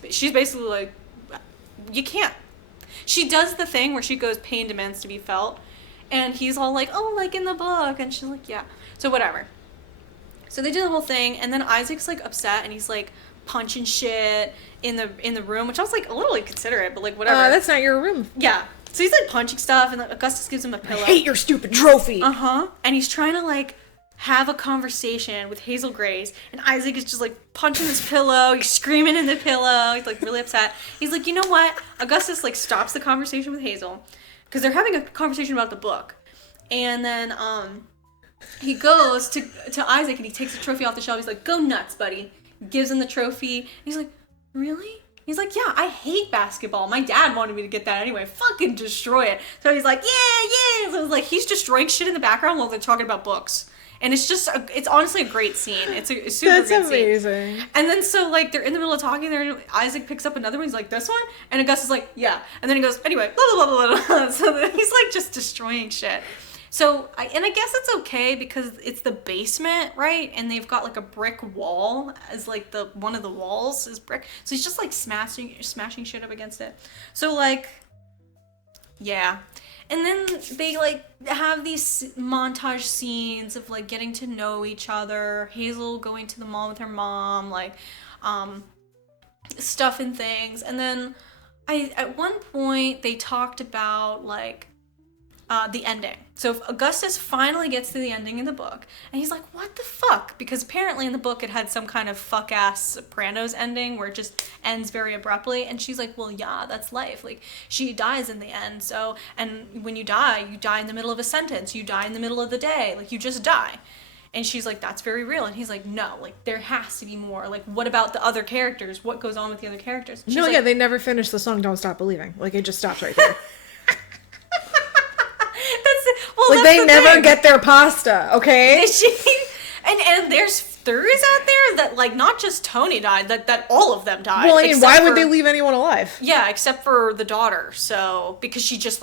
she's basically like, you can't. She does the thing where she goes, pain demands to be felt, and he's all like, oh, like in the book, and she's like, yeah. So whatever. So they do the whole thing, and then Isaac's like upset, and he's like punching shit in the room, which I was like a little inconsiderate, but like whatever. That's not your room. Yeah. So he's like punching stuff, and Augustus gives him a pillow. I hate your stupid trophy. And he's trying to like have a conversation with Hazel Grace, and Isaac is just like punching his pillow, he's screaming in the pillow, he's like really upset. He's like, you know what? Augustus like stops the conversation with Hazel because they're having a conversation about the book, and then he goes to Isaac and he takes the trophy off the shelf. He's like, go nuts, buddy. Gives him the trophy. He's like, really? He's like, yeah, I hate basketball. My dad wanted me to get that anyway. Fucking destroy it. So he's like, yeah. So it's like he's destroying shit in the background while they're talking about books. And it's just, it's honestly a great scene. It's a super That's good amazing. scene. And then so like they're in the middle of talking there, and Isaac picks up another one. He's like, this one? And Augustus is like, yeah. And then he goes, anyway, blah, blah, blah, blah, blah. So then he's like just destroying shit. So, I guess it's okay because it's the basement, right? And they've got like a brick wall as like one of the walls is brick. So he's just like smashing shit up against it. So like, yeah. And then they like have these montage scenes of like getting to know each other. Hazel going to the mall with her mom, like stuff and things. And then at one point they talked about like the ending. So if Augustus finally gets to the ending in the book, and he's like, what the fuck? Because apparently in the book it had some kind of fuck-ass Sopranos ending where it just ends very abruptly, and she's like, well, yeah, that's life. Like, she dies in the end, so, and when you die in the middle of a sentence, you die in the middle of the day, like, you just die. And she's like, that's very real. And he's like, no, like, there has to be more. Like, what about the other characters? What goes on with the other characters? No, like, yeah, they never finished the song Don't Stop Believing. Like, it just stops right there. Like, they never get their pasta, okay? And there's theories out there that, like, not just Tony died, that all of them died. Well, I mean, why would they leave anyone alive? Yeah, except for the daughter, so, because she just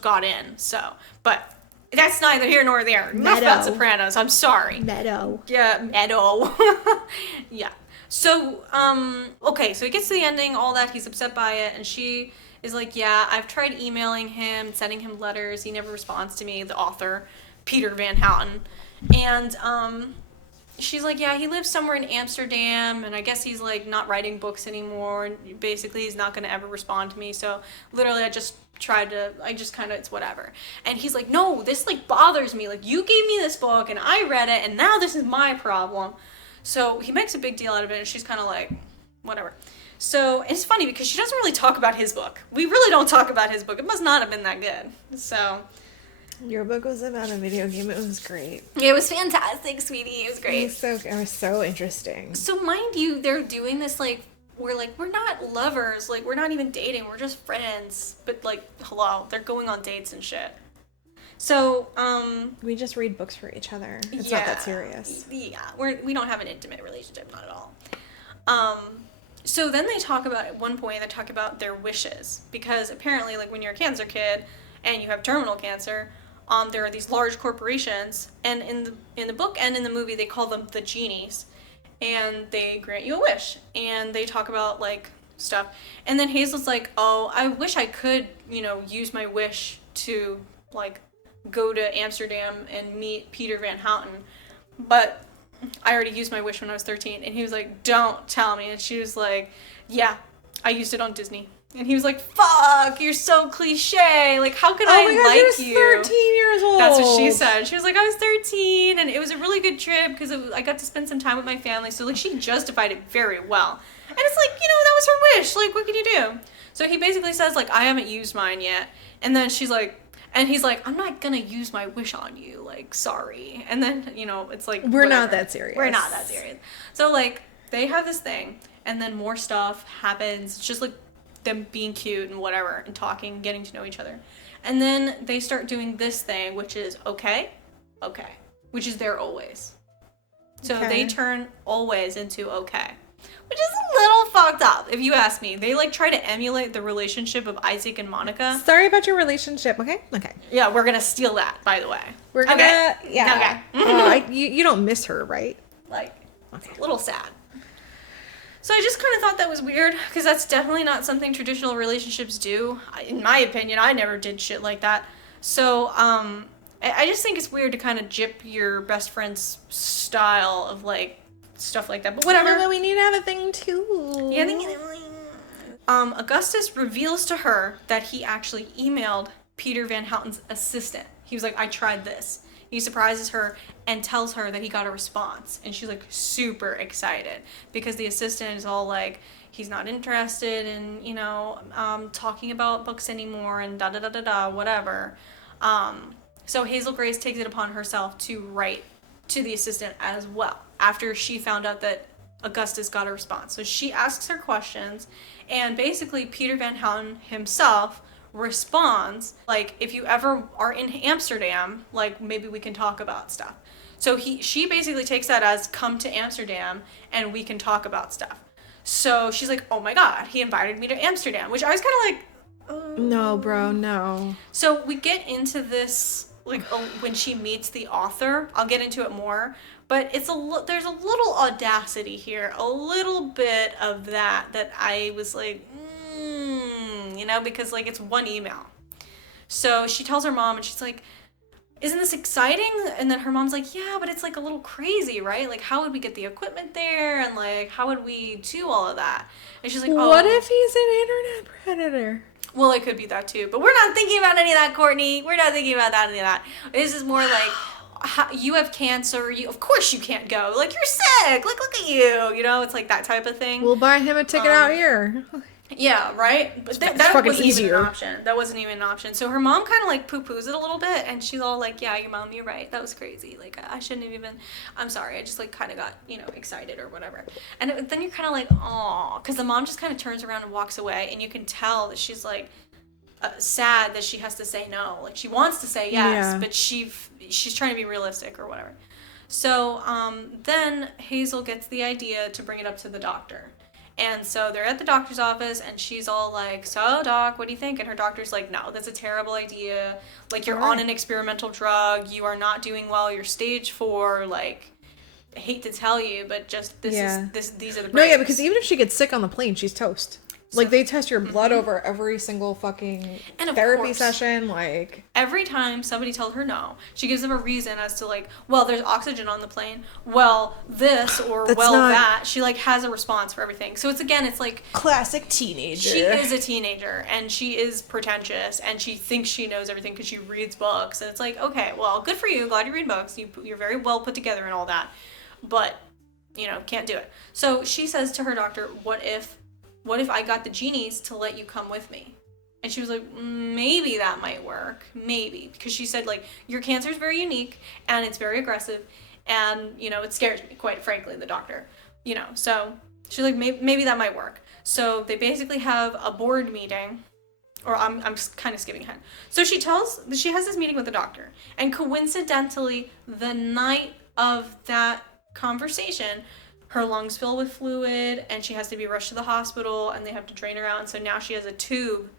got in, so. But that's neither here nor there. Enough about Sopranos, I'm sorry. Meadow. Yeah, Meadow. Yeah. So, okay, so he gets to the ending, all that, he's upset by it, and she is like, yeah, I've tried emailing him, sending him letters, he never responds to me, the author, Peter Van Houten. And she's like, yeah, he lives somewhere in Amsterdam, and I guess he's like not writing books anymore, and basically he's not going to ever respond to me, so literally it's whatever. And he's like, no, this like bothers me, like, you gave me this book and I read it, and now this is my problem. So he makes a big deal out of it, and she's kind of like, whatever. So it's funny because she doesn't really talk about his book. We really don't talk about his book. It must not have been that good. So your book was about a video game. It was great. It was fantastic, sweetie. It was great. It was so interesting. So mind you, they're doing this like we're not lovers. Like, we're not even dating. We're just friends. But like, hello, they're going on dates and shit. So we just read books for each other. It's not that serious. Yeah, we don't have an intimate relationship, not at all. So then they talk about, at one point, their wishes. Because apparently, like, when you're a cancer kid and you have terminal cancer, there are these large corporations, and in the book and in the movie, they call them the genies. And they grant you a wish. And they talk about, like, stuff. And then Hazel's like, oh, I wish I could, use my wish to, like, go to Amsterdam and meet Peter Van Houten. But I already used my wish when I was 13. And he was like, don't tell me. And she was like, yeah, I used it on Disney. And he was like, fuck, you're so cliche. Like, how could I like you? You're 13 years old. That's what she said. She was like, I was 13, and it was a really good trip because I got to spend some time with my family. So, like, she justified it very well. And it's like, that was her wish. Like, what can you do? So he basically says, like, I haven't used mine yet. And then she's like, and he's like, I'm not gonna use my wish on you, like, sorry. And then, it's like, we're not that serious. We're not that serious. So, like, they have this thing, and then more stuff happens. It's just, like, them being cute and whatever, and talking, getting to know each other. And then they start doing this thing, which is okay, which is their always. So they turn always into okay. Which is a little fucked up, if you ask me. They, like, try to emulate the relationship of Isaac and Monica. Sorry about your relationship, okay? Okay. Yeah, we're gonna steal that, by the way. We're gonna... Okay. Yeah. Okay. You don't miss her, right? Like, a little sad. So I just kind of thought that was weird, because that's definitely not something traditional relationships do. In my opinion, I never did shit like that. So, I just think it's weird to kind of gyp your best friend's style of, like, stuff like that, but whatever. But we need to have a thing too. Yeah, Augustus reveals to her that he actually emailed Peter Van Houten's assistant. He was like, I tried this. He surprises her and tells her that he got a response. And she's like super excited because the assistant is all like, he's not interested in, talking about books anymore and da-da-da-da-da, whatever. So Hazel Grace takes it upon herself to write to the assistant as well after she found out that Augustus got a response. So she asks her questions, and basically Peter Van Houten himself responds, like, if you ever are in Amsterdam, like, maybe we can talk about stuff. So she basically takes that as, come to Amsterdam and we can talk about stuff. So she's like, oh my god, he invited me to Amsterdam, which I was kind of like, no, bro, no. So we get into this, like, when she meets the author. I'll get into it more, but there's a little audacity here, a little bit of that I was like, because, like, it's one email. So she tells her mom, and she's like, isn't this exciting? And then her mom's like, yeah, but it's, like, a little crazy, right? Like, how would we get the equipment there? And, like, how would we do all of that? And she's like, oh. What if he's an internet predator? Well, it could be that too, but we're not thinking about any of that, Courtney. We're not thinking about any of that. This is more like, you have cancer. Of course you can't go. Like, you're sick. Like, look at you. It's like that type of thing. We'll buy him a ticket out here. Yeah, right? But that wasn't even an option. That wasn't even an option. So her mom kind of, like, poo-poos it a little bit, and she's all like, yeah, your mom, you're right. That was crazy. Like, I shouldn't have even... I'm sorry. I just, like, kind of got, excited or whatever. And then you're kind of like, aw. Because the mom just kind of turns around and walks away, and you can tell that she's, like, sad that she has to say no. Like, she wants to say yes, but she's trying to be realistic or whatever. So then Hazel gets the idea to bring it up to the doctor. And so they're at the doctor's office, and she's all like, so, doc, what do you think? And her doctor's like, no, that's a terrible idea. Like, you're on an experimental drug. You are not doing well. You're stage 4. Like, I hate to tell you, but just these are the grades. No, yeah, because even if she gets sick on the plane, she's toast. Like, they test your blood over every single fucking therapy session, like... Every time somebody tells her no, she gives them a reason as to, like, well, there's oxygen on the plane, well, this, or that. She, like, has a response for everything. So it's like... Classic teenager. She is a teenager, and she is pretentious, and she thinks she knows everything because she reads books. And it's like, okay, well, good for you, glad you read books, you're very well put together and all that, but, can't do it. So she says to her doctor, what if I got the genies to let you come with me? And she was like, maybe that might work. Maybe. Because she said, like, your cancer is very unique, and it's very aggressive, and, it scares me, quite frankly, the doctor. So she's like, maybe that might work. So they basically have a board meeting, or I'm kind of skipping ahead. So she has this meeting with the doctor, and coincidentally, the night of that conversation, her lungs fill with fluid, and she has to be rushed to the hospital, and they have to drain her out. And so now she has a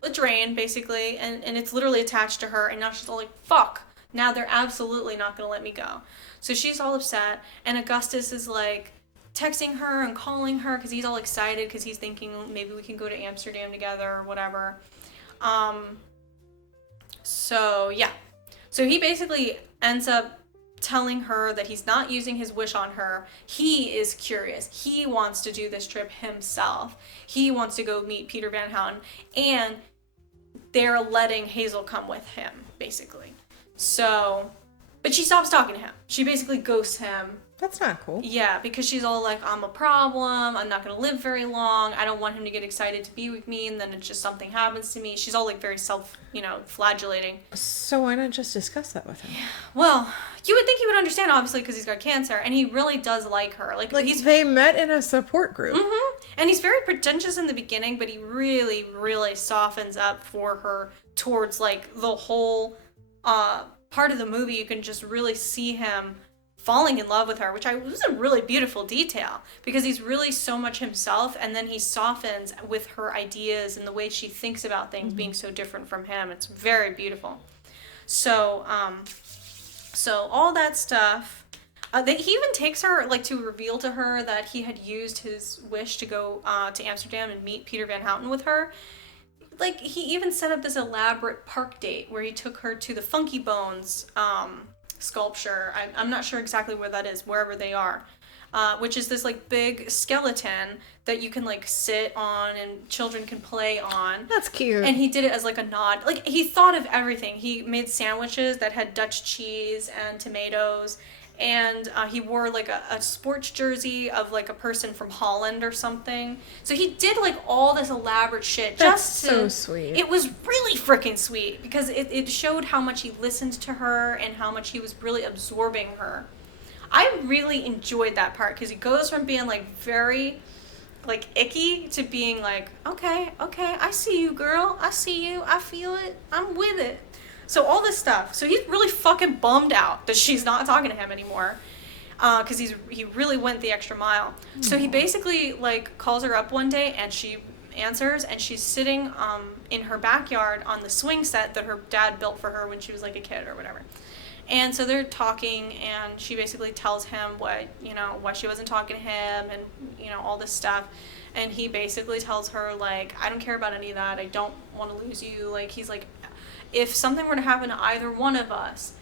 drain, basically, and it's literally attached to her. And now she's all like, fuck, now they're absolutely not going to let me go. So she's all upset, and Augustus is, like, texting her and calling her because he's all excited because he's thinking maybe we can go to Amsterdam together or whatever. So, yeah. So he basically ends up telling her that he's not using his wish on her. He is curious. He wants to do this trip himself. He wants to go meet Peter Van Houten, and they're letting Hazel come with him, basically. So, but she stops talking to him. She basically ghosts him. That's not cool. Yeah, because she's all like, I'm a problem. I'm not going to live very long. I don't want him to get excited to be with me, and then it's just something happens to me. She's all, like, very flagellating. So why not just discuss that with him? Yeah. Well, you would think he would understand, obviously, because he's got cancer, and he really does like her. Like they met in a support group. Mm-hmm. And he's very pretentious in the beginning, but he really, really softens up for her towards, like, the whole part of the movie. You can just really see him falling in love with her, which was a really beautiful detail, because he's really so much himself, and then he softens with her ideas and the way she thinks about things being so different from him. It's very beautiful. So all that stuff. He even takes her, like, to reveal to her that he had used his wish to go to Amsterdam and meet Peter Van Houten with her. Like, he even set up this elaborate park date where he took her to the Funky Bones sculpture. I'm not sure exactly where that is, wherever they are. which is this like big skeleton that you can like sit on and children can play on. That's cute. And he did it as like a nod. Like he thought of everything. He made sandwiches that had Dutch cheese and tomatoes. And he wore like a sports jersey of like a person from Holland or something. So he did like all this elaborate shit. That's just to, so sweet. It was really freaking sweet because it showed how much he listened to her and how much he was really absorbing her. I really enjoyed that part because he goes from being like very like icky to being like, okay, I see you, girl. I see you. I feel it. I'm with it. So all this stuff. So he's really fucking bummed out that she's not talking to him anymore, because he really went the extra mile. So he basically like calls her up one day and she answers and she's sitting in her backyard on the swing set that her dad built for her when she was like a kid or whatever. And so they're talking and she basically tells him why she wasn't talking to him and all this stuff. And he basically tells her like, I don't care about any of that. I don't want to lose you. Like he's like, if something were to happen to either one of us,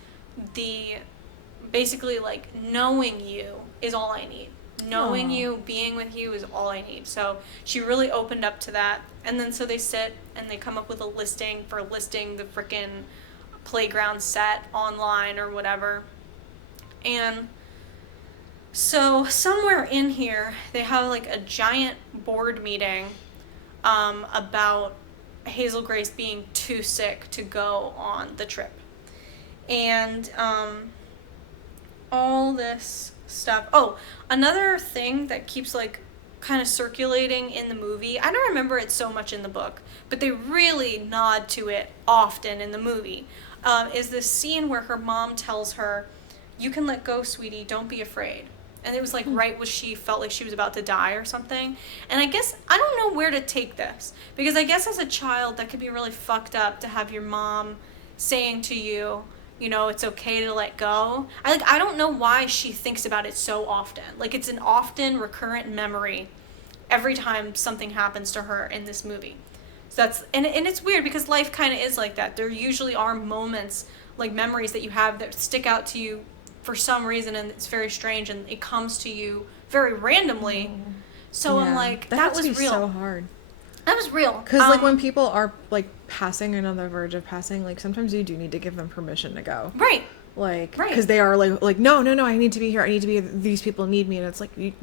basically like knowing you is all I need. Knowing you, being with you is all I need. So she really opened up to that. And then so they sit and they come up with a listing for listing the frickin' playground set online or whatever. And so somewhere in here they have like a giant board meeting about Hazel Grace being too sick to go on the trip. And all this stuff. Oh, another thing that keeps like kind of circulating in the movie, I don't remember it so much in the book, but they really nod to it often in the movie, is this scene where her mom tells her, you can let go, sweetie, don't be afraid. And it was like right when she felt like she was about to die or something. And I guess, I don't know where to take this. Because I guess as a child, that could be really fucked up to have your mom saying to you, it's okay to let go. I don't know why she thinks about it so often. Like it's an often recurrent memory every time something happens to her in this movie. So that's, and it's weird because life kind of is like that. There usually are moments, like memories that you have that stick out to you for some reason, and it's very strange, and it comes to you very randomly. So I'm like, that was real. So hard. That was real. Because like when people are like passing and on the verge of passing, like sometimes you do need to give them permission to go. Right. Like, right. Because they are like, no, I need to be here. I need to be. These people need me, and it's like, I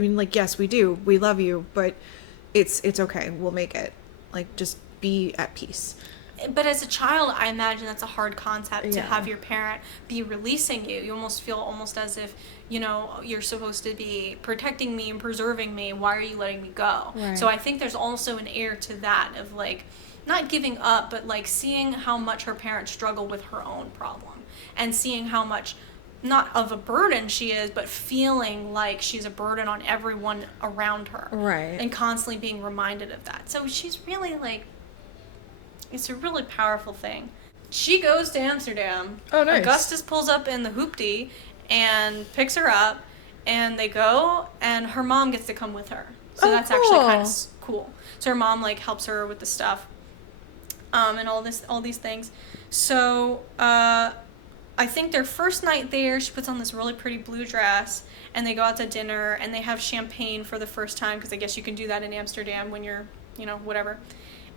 mean, like, yes, we do. We love you, but it's okay. We'll make it. Like, just be at peace. But as a child, I imagine that's a hard concept to have your parent be releasing you. You almost feel almost as if, you're supposed to be protecting me and preserving me. Why are you letting me go? Right. So I think there's also an air to that of like, not giving up, but like seeing how much her parents struggle with her own problem and seeing how much, not of a burden she is, but feeling like she's a burden on everyone around her. Right. And constantly being reminded of that. So she's really like, it's a really powerful thing. She goes to Amsterdam. Oh, nice. Augustus pulls up in the hoopty and picks her up, and they go, and her mom gets to come with her. So that's cool. actually kind of cool. So her mom like helps her with the stuff, and all these things. So I think their first night there, she puts on this really pretty blue dress, and they go out to dinner, and they have champagne for the first time because I guess you can do that in Amsterdam when you're, whatever.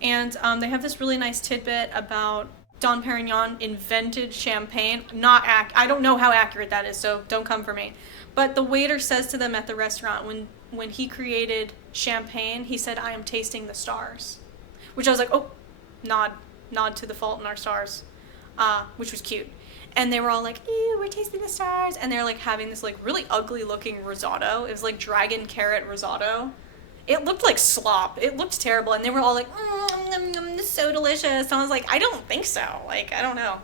And they have this really nice tidbit about Dom Perignon invented champagne. I don't know how accurate that is, so don't come for me. But the waiter says to them at the restaurant, when he created champagne, he said, I am tasting the stars. Which I was like, oh, nod to the Fault in Our Stars, which was cute. And they were all like, ew, we're tasting the stars. And they're like having this like really ugly looking risotto. It was like dragon carrot risotto. It looked like slop. It looked terrible. And they were all like, this is so delicious. And I was like, I don't think so. Like, I don't know.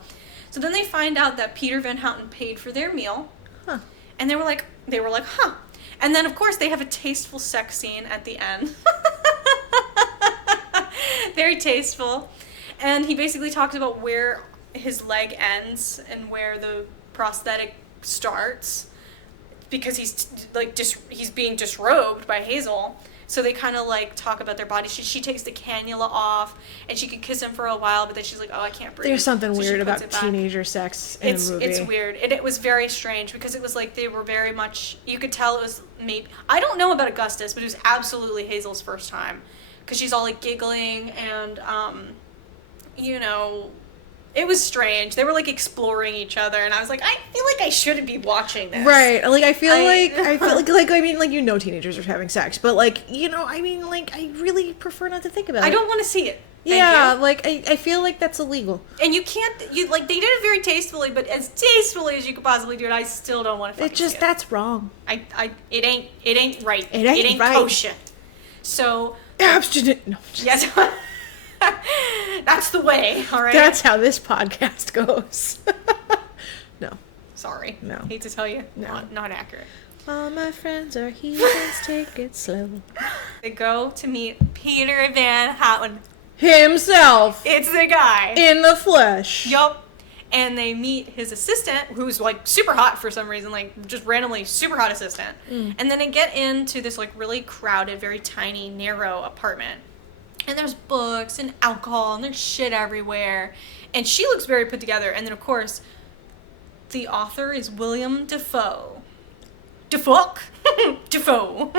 So then they find out that Peter Van Houten paid for their meal. Huh. And they were like, huh. And then, of course, they have a tasteful sex scene at the end. Very tasteful. And he basically talks about where his leg ends and where the prosthetic starts. Because he's being disrobed by Hazel. So they kind of like talk about their bodies. She takes the cannula off, and she could kiss him for a while, but then she's like, oh, I can't breathe. There's something So she weird puts about it back. teenager sex in a movie. It's weird. It was very strange because it was like they were very much, you could tell it was maybe, I don't know about Augustus, but it was absolutely Hazel's first time. Because she's all like giggling and, you know, it was strange. They were like exploring each other, and I was like, I feel like I shouldn't be watching this. Right. Like, I feel like, I mean, like, you know teenagers are having sex, but, like, you know, I mean, like, I really prefer not to think about it. I don't want to see it. Yeah, like, I feel like that's illegal. And you can't, like, they did it very tastefully, but as tastefully as you could possibly do it, I still don't want to fucking see it. That's wrong. It ain't right. It ain't right. Kosher. So. Abstinent. No. Yes. That's the way, all right? That's how this podcast goes. No. Sorry. No. Hate to tell you. No. Not accurate. All my friends are heathens, take it slow. They go to meet Peter Van Houten. Himself. It's the guy. In the flesh. Yup. And they meet his assistant, who's, like, super hot for some reason, like, just randomly super hot assistant. And then they get into this, like, really crowded, very tiny, narrow apartment. And there's books and alcohol and there's shit everywhere. And she looks very put together. And then, of course, the author is William Dafoe. Dafoe? Dafoe.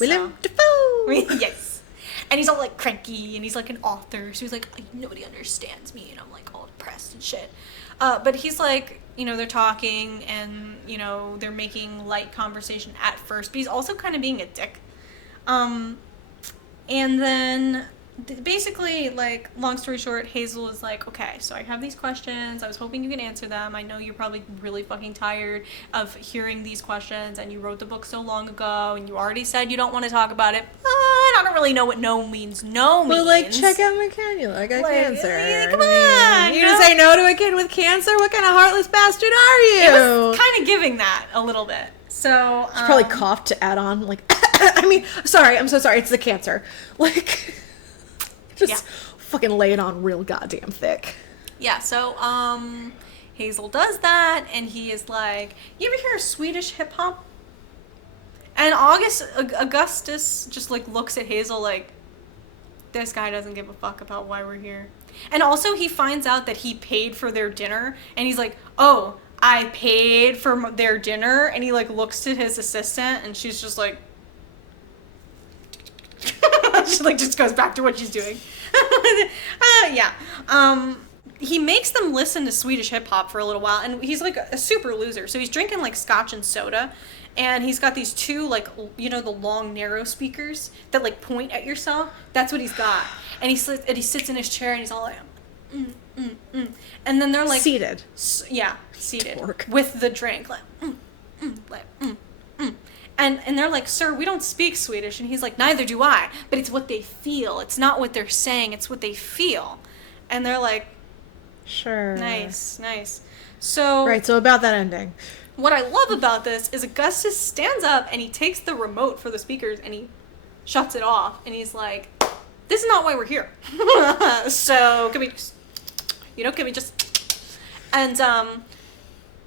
William Dafoe. Yes. And he's all, like, cranky, and he's, like, an author. So he's like, nobody understands me, and I'm, like, all depressed and shit. But he's, like, you know, they're talking, and, you know, they're making light conversation at first. But he's also kind of being a dick. And then, basically, like, long story short, Hazel is like, okay, so I have these questions. I was hoping you can answer them. I know you're probably really fucking tired of hearing these questions, and you wrote the book so long ago, and you already said you don't want to talk about it. I don't really know what no means. No means. Well, like, check out my cannula. I got cancer. Yeah, come on. You gonna say no to a kid with cancer? What kind of heartless bastard are you? It was kind of giving that a little bit. So, she probably coughed to add on, like, I mean, sorry, I'm so sorry, it's the cancer. Like, just fucking lay it on real goddamn thick. Yeah, so, Hazel does that, and he is like, you ever hear of Swedish hip-hop? And Augustus just, like, looks at Hazel like, this guy doesn't give a fuck about why we're here. And also, he finds out that he paid for their dinner, and he's like, oh, I paid for their dinner, and he, like, looks to his assistant, and she's just like, she, like, just goes back to what she's doing. He makes them listen to Swedish hip-hop for a little while, and he's, like, a super loser, so he's drinking, like, scotch and soda, and he's got these two, like, you know, the long, narrow speakers that, like, point at yourself. That's what he's got. And he sits in his chair, and he's all like, And then they're, like... Seated. Seated. Dork. With the drink. Like, And they're like, sir, we don't speak Swedish. And he's like, neither do I. But it's what they feel. It's not what they're saying. It's what they feel. And they're like... Sure. Nice. So... Right, so about that ending. What I love about this is Augustus stands up and he takes the remote for the speakers and he shuts it off. And he's like, this is not why we're here. So, can we just... And,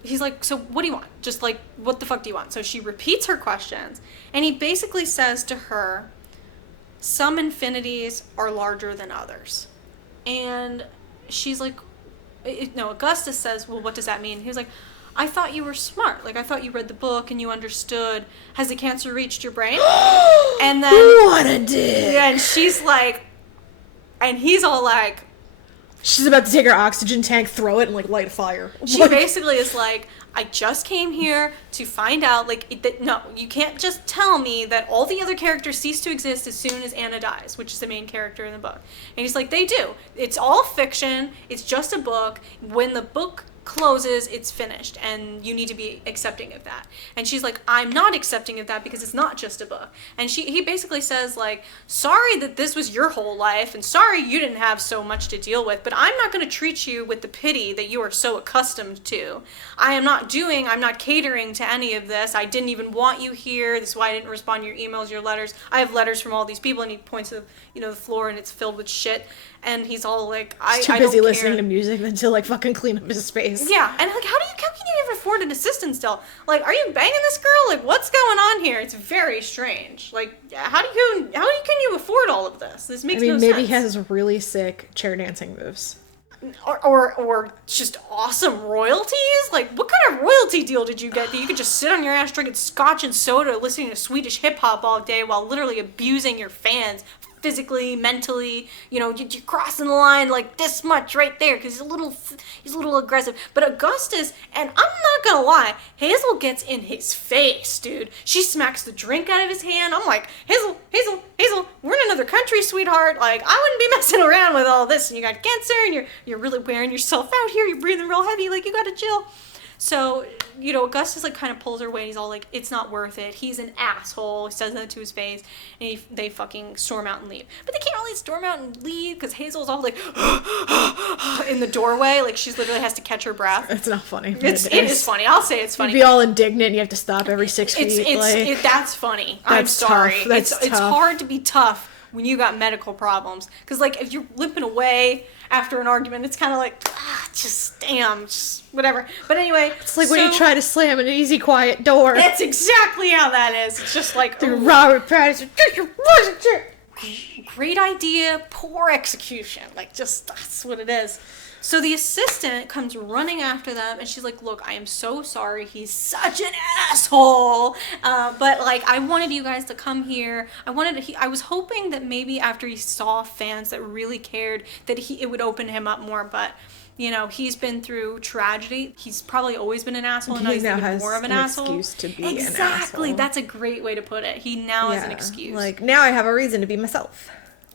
he's like, so what do you want? Just, like, what the fuck do you want? So she repeats her questions. And he basically says to her, some infinities are larger than others. And she's like, Augustus says, well, what does that mean? He was like, I thought you were smart. Like, I thought you read the book and you understood. Has the cancer reached your brain? And then... What a dick! And she's like... And he's all like... She's about to take her oxygen tank, throw it, and, like, light a fire. She basically is like, I just came here to find out, like, no, you can't just tell me that all the other characters cease to exist as soon as Anna dies, which is the main character in the book. And he's like, they do. It's all fiction. It's just a book. When the book closes, it's finished, and you need to be accepting of that. And she's like, I'm not accepting of that because it's not just a book. And he basically says, like, sorry that this was your whole life, and sorry you didn't have so much to deal with, but I'm not going to treat you with the pity that you are so accustomed to. I'm not catering to any of this. I didn't even want you here. This is why I didn't respond to your emails, your letters. I have letters from all these people, and he points to, the floor, and it's filled with shit. And he's all like, I don't care. He's too busy listening to music than to, like, fucking clean up his space. Yeah, and, like, how can you ever afford an assistant still. Like, are you banging this girl? Like, what's going on here? It's very strange. Like, how can you afford all of this? This makes no sense. Maybe he has really sick chair dancing moves. Or just awesome royalties? Like, what kind of royalty deal did you get that you could just sit on your ass drinking scotch and soda listening to Swedish hip-hop all day while literally abusing your fans physically, mentally, you're crossing the line like this much right there because he's a little aggressive. But Augustus, and I'm not gonna lie, Hazel gets in his face, dude. She smacks the drink out of his hand. I'm like, Hazel, we're in another country, sweetheart. Like, I wouldn't be messing around with all this. And you got cancer, and you're really wearing yourself out here. You're breathing real heavy. Like, you gotta chill. So, Augustus, like, kind of pulls her away, and he's all like, it's not worth it. He's an asshole. He says that to his face, and they fucking storm out and leave. But they can't really storm out and leave, because Hazel's all, like, in the doorway. Like, she literally has to catch her breath. It's not funny. It is funny. I'll say it's funny. You'd be all indignant, and you have to stop every 6 feet. That's funny. That's I'm sorry. tough. That's it's hard to be tough when you got medical problems. Because, like, if you're limping away after an argument, it's kind of like, just whatever. But anyway. It's like when you try to slam an easy, quiet door. That's exactly how that is. It's just like, the Robert Pattinson. Great idea, poor execution. Like, just, that's what it is. So the assistant comes running after them, and she's like, look, I am so sorry. He's such an asshole. But, like, I wanted you guys to come here. I was hoping that maybe after he saw fans that really cared, that it would open him up more. But, he's been through tragedy. He's probably always been an asshole, and now he's even more of an asshole. Excuse to be an asshole. Exactly. That's a great way to put it. He now has an excuse. Like, now I have a reason to be myself.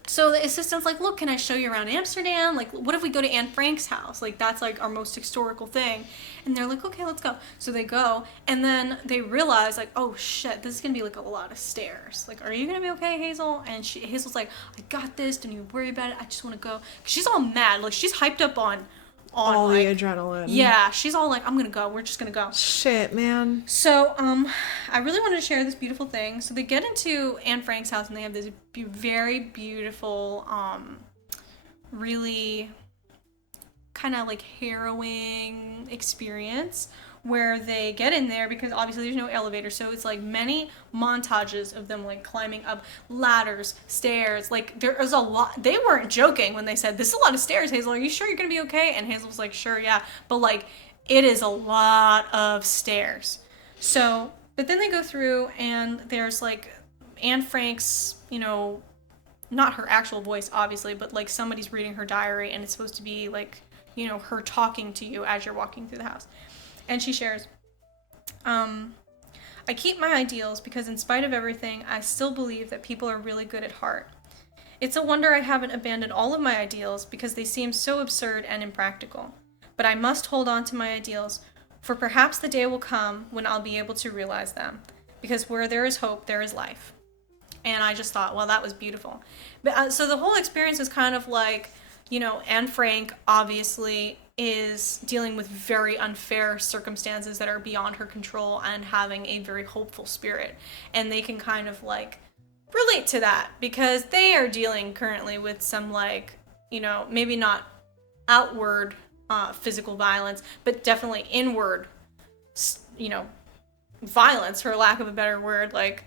So the assistant's like, look, can I show you around Amsterdam? Like, what if we go to Anne Frank's house? Like, that's, like, our most historical thing. And they're like, okay, let's go. So they go, and then they realize, like, oh, shit, this is going to be, like, a lot of stairs. Like, are you going to be okay, Hazel? And Hazel's like, I got this. Don't even worry about it. I just want to go. 'Cause she's all mad. Like, she's hyped up on all like, the adrenaline. Yeah, she's all like, I'm going to go. We're just going to go. Shit, man. So, I really wanted to share this beautiful thing. So they get into Anne Frank's house, and they have this very beautiful, really kind of like harrowing experience where they get in there because obviously there's no elevator. So it's like many montages of them like climbing up ladders, stairs. Like there is a lot. They weren't joking when they said, this is a lot of stairs, Hazel. Are you sure you're going to be okay? And Hazel was like, sure, yeah. But like, it is a lot of stairs. So, but then they go through and there's like Anne Frank's, not her actual voice, obviously, but like somebody's reading her diary and it's supposed to be like, her talking to you as you're walking through the house. And she shares, I keep my ideals because in spite of everything, I still believe that people are really good at heart. It's a wonder I haven't abandoned all of my ideals because they seem so absurd and impractical. But I must hold on to my ideals, for perhaps the day will come when I'll be able to realize them. Because where there is hope, there is life. And I just thought, well, that was beautiful. But so the whole experience was kind of like, Anne Frank obviously is dealing with very unfair circumstances that are beyond her control and having a very hopeful spirit. And they can kind of like relate to that because they are dealing currently with some like, maybe not outward physical violence, but definitely inward, violence, for lack of a better word. Like,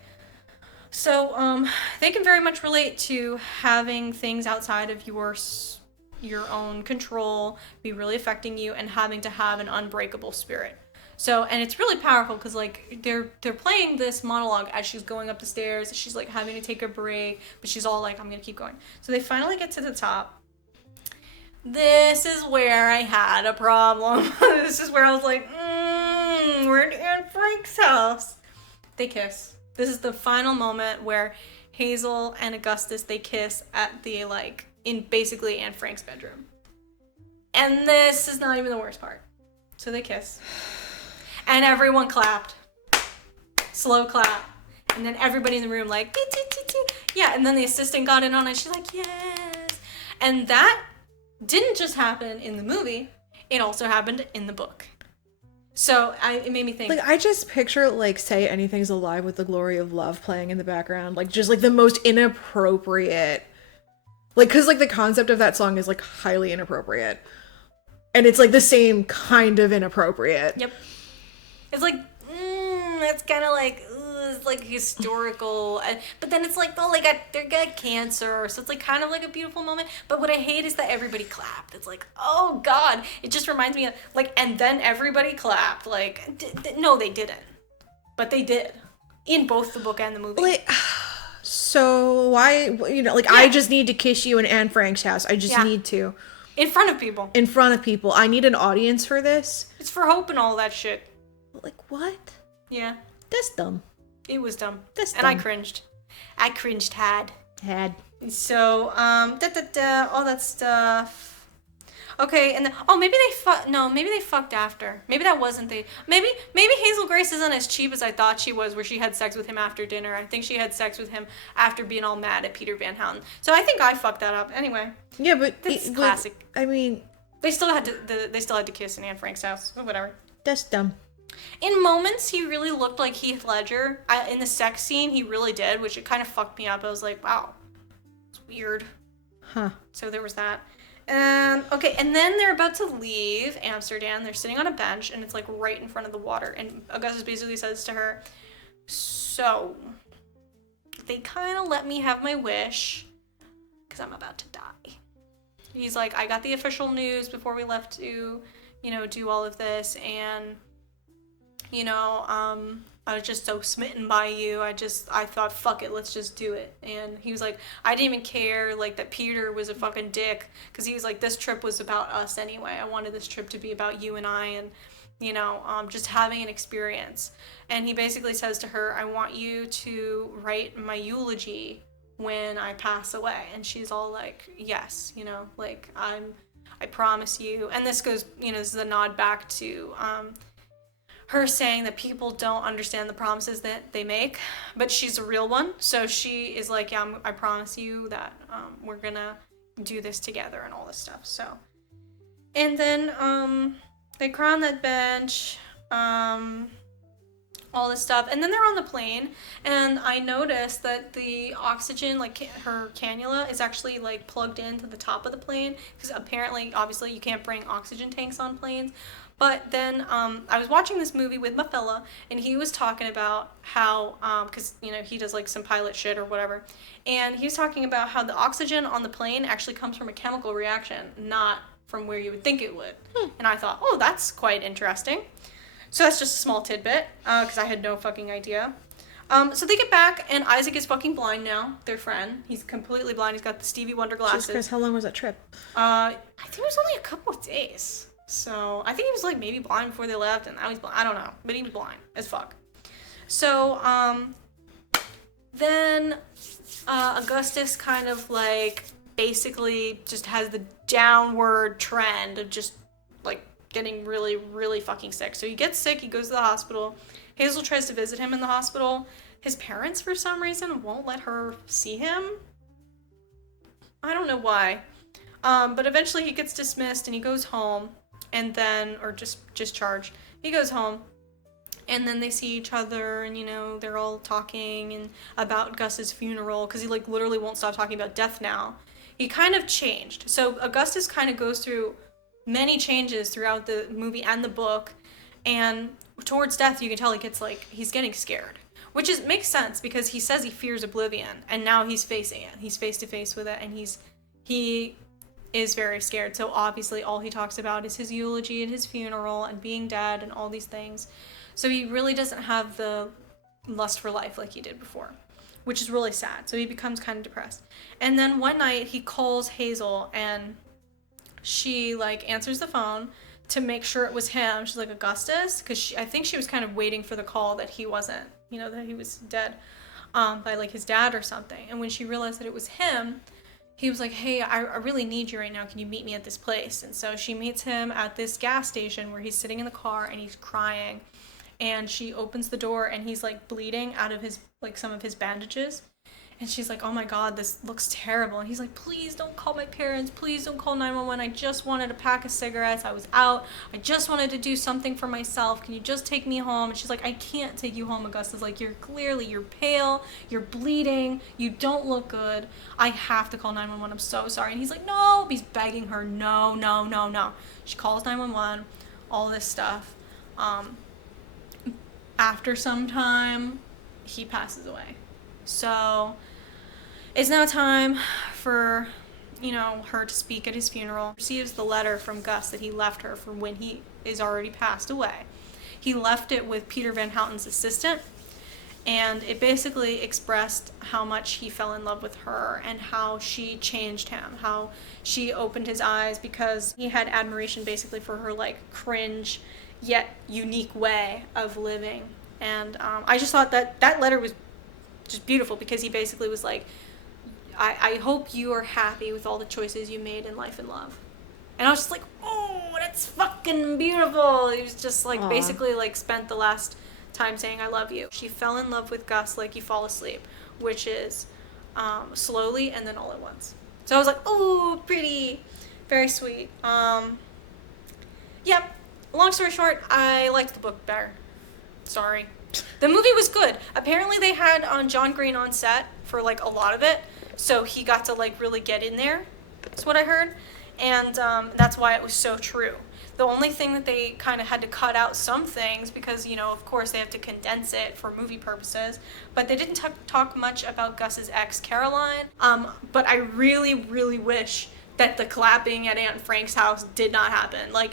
so they can very much relate to having things outside of your own control be really affecting you and having to have an unbreakable spirit. So, and it's really powerful because like they're playing this monologue as she's going up the stairs. She's like having to take a break, but she's all like, I'm gonna keep going. So they finally get to the top. This is where I had a problem. This is where I was like, we're at Anne Frank's house. They kiss. This is the final moment where Hazel and Augustus, they kiss at the like in basically Anne Frank's bedroom. And this is not even the worst part. So they kiss. And everyone clapped. Slow clap. And then everybody in the room like, dee, dee, dee, dee. Yeah, and then the assistant got in on it. She's like, yes. And that didn't just happen in the movie. It also happened in the book. So it made me think. Like, I just picture, like, Say Anything's Alive with the Glory of Love playing in the background. Like, just, like, the most inappropriate. Like, because, like, the concept of that song is, like, highly inappropriate. And it's, like, the same kind of inappropriate. Yep. It's like, it's kind of like, it's like historical, but then it's like, oh, they got cancer, so it's like kind of like a beautiful moment. But what I hate is that everybody clapped. It's like, oh God, it just reminds me of like, and then everybody clapped. Like, no, they didn't, but they did in both the book and the movie. Like, so why, I just need to kiss you in Anne Frank's house. I just need to. In front of people. In front of people. I need an audience for this. It's for hope and all that shit. Like, what? Yeah. That's dumb. It was dumb. That's dumb. And I cringed. I cringed hard. So, all that stuff. Okay, and then, maybe they fucked after. Maybe that wasn't maybe Hazel Grace isn't as cheap as I thought she was, where she had sex with him after dinner. I think she had sex with him after being all mad at Peter Van Houten. So I think I fucked that up. Anyway. Yeah, but it's classic. I mean, they still had to kiss in Anne Frank's house. Whatever. That's dumb. In moments, he really looked like Heath Ledger. In the sex scene, he really did, which it kind of fucked me up. I was like, wow, it's weird. Huh. So there was that. Okay, and then they're about to leave Amsterdam. They're sitting on a bench, and it's like right in front of the water. And Augustus basically says to her, so, they kind of let me have my wish, because I'm about to die. He's like, I got the official news before we left to, do all of this, and, I was just so smitten by you. I thought, fuck it, let's just do it. And he was like, I didn't even care, like, that Peter was a fucking dick, because he was like, this trip was about us anyway. I wanted this trip to be about you and I, and, just having an experience. And he basically says to her, I want you to write my eulogy when I pass away. And she's all like, yes, I promise you. And this goes, this is a nod back to, her saying that people don't understand the promises that they make, but she's a real one. So she is like, yeah, I promise you that we're gonna do this together and all this stuff. So, and then they cry on that bench, all this stuff, and then they're on the plane, and I noticed that the oxygen, like her cannula, is actually like plugged into the top of the plane, because apparently, obviously, you can't bring oxygen tanks on planes. But then I was watching this movie with my fella, and he was talking about how, because, he does like some pilot shit or whatever, and he was talking about how the oxygen on the plane actually comes from a chemical reaction, not from where you would think it would. And I thought, oh, that's quite interesting. So that's just a small tidbit, because I had no fucking idea. So they get back, and Isaac is fucking blind now, their friend. He's completely blind. He's got the Stevie Wonder glasses. Jesus Christ, how long was that trip? I think it was only a couple of days. So, I think he was, like, maybe blind before they left, and now he's blind. I don't know. But he was blind as fuck. So, then Augustus kind of, like, basically just has the downward trend of just, like, getting really, really fucking sick. So he gets sick, he goes to the hospital. Hazel tries to visit him in the hospital. His parents, for some reason, won't let her see him. I don't know why. But eventually he gets dismissed, and he goes home. And then, or just discharged, he goes home, and then they see each other, and, they're all talking and about Gus's funeral, because he, like, literally won't stop talking about death now. He kind of changed. So Augustus kind of goes through many changes throughout the movie and the book, and towards death, you can tell he gets, like, he's getting scared, which makes sense, because he says he fears oblivion, and now he's facing it. He's face to face with it, and he is very scared. So obviously all he talks about is his eulogy and his funeral and being dead and all these things. So he really doesn't have the lust for life like he did before, which is really sad. So he becomes kind of depressed. And then one night he calls Hazel, and she, like, answers the phone to make sure it was him. She's like, Augustus? Because I think she was kind of waiting for the call that he wasn't, that he was dead by, like, his dad or something. And when she realized that it was him, he was like, hey, I really need you right now. Can you meet me at this place? And so she meets him at this gas station where he's sitting in the car and he's crying. And she opens the door and he's, like, bleeding out of his, like, some of his bandages. And she's like, oh my God, this looks terrible. And he's like, please don't call my parents. Please don't call 911. I just wanted a pack of cigarettes. I was out. I just wanted to do something for myself. Can you just take me home? And she's like, I can't take you home, Augustus. Like, you're pale. You're bleeding. You don't look good. I have to call 911. I'm so sorry. And he's like, no. He's begging her, no. She calls 911, all this stuff. after some time, he passes away. So it's now time for, her to speak at his funeral. Receives the letter from Gus that he left her for when he is already passed away. He left it with Peter Van Houten's assistant, and it basically expressed how much he fell in love with her and how she changed him, how she opened his eyes, because he had admiration basically for her, like, cringe yet unique way of living. And I just thought that letter was just beautiful, because he basically was like, I hope you are happy with all the choices you made in life and love. And I was just like, oh, that's fucking beautiful. He was just like, Aww. basically like spent the last time saying I love you. She fell in love with Gus like you fall asleep, which is slowly and then all at once. So I was like, oh, pretty, very sweet. Yep. Long story short, I liked the book better. Sorry. The movie was good. Apparently they had John Green on set for like a lot of it, so he got to like really get in there. That's what I heard. And that's why it was so true. The only thing that they kind of had to cut out some things because, of course they have to condense it for movie purposes, but they didn't talk much about Gus's ex, Caroline. But I really, really wish that the clapping at Aunt Frank's house did not happen. Like,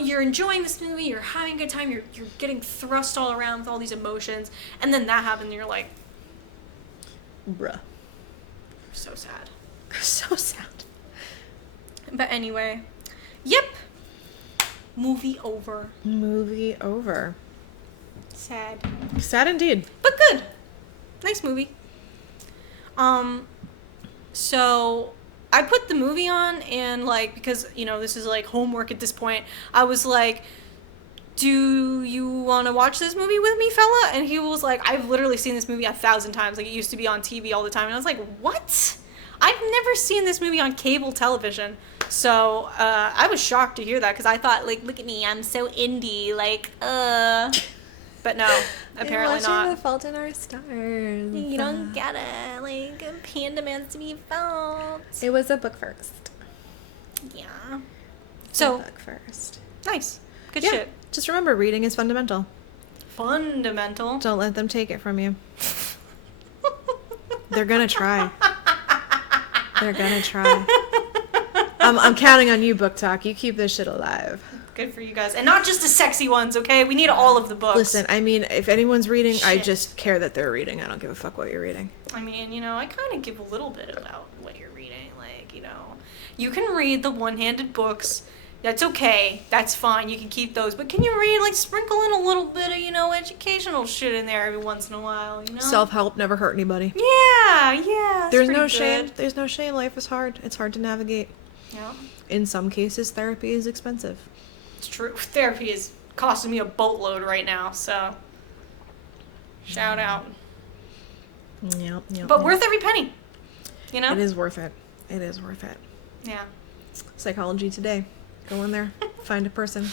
you're enjoying this movie, you're having a good time, you're getting thrust all around with all these emotions, and then that happened and you're like, Bruh. so sad. So sad. But anyway, yep. Movie over. Movie over. Sad. Sad indeed. But good. Nice movie. So I put the movie on and like, because, this is like homework at this point, I was like, do you want to watch this movie with me, fella? And he was like, I've literally seen this movie 1,000 times. Like, it used to be on TV all the time. And I was like, what? I've never seen this movie on cable television. So I was shocked to hear that, because I thought, like, look at me, I'm so indie, like, But no, apparently not. The Fault in Our Stars. You don't get it. Like, Panda Man's to be felt. It was a book first. Yeah. So, book first. nice. Good Yeah. shit. Just remember, reading is fundamental. Fundamental. Don't let them take it from you. They're gonna try. They're gonna try. I'm counting on you, Book Talk. You keep this shit alive. Good for you guys. And not just the sexy ones, okay? We need all of the books. Listen, I mean, if anyone's reading, I Shit. just care that they're reading. I don't give a fuck what you're reading. I mean, I kind of give a little bit about what you're reading. Like, you can read the one-handed books. That's okay. That's fine. You can keep those. But can you read, like, sprinkle in a little bit of, educational shit in there every once in a while, Self-help never hurt anybody. Yeah. That's There's pretty no shame. good. There's no shame. Life is hard. It's hard to navigate. Yeah. In some cases, therapy is expensive. It's true. Therapy is costing me a boatload right now, so shout out. Yep. But worth every penny, It is worth it. It is worth it. Yeah. Psychology Today. Go in there. Find a person.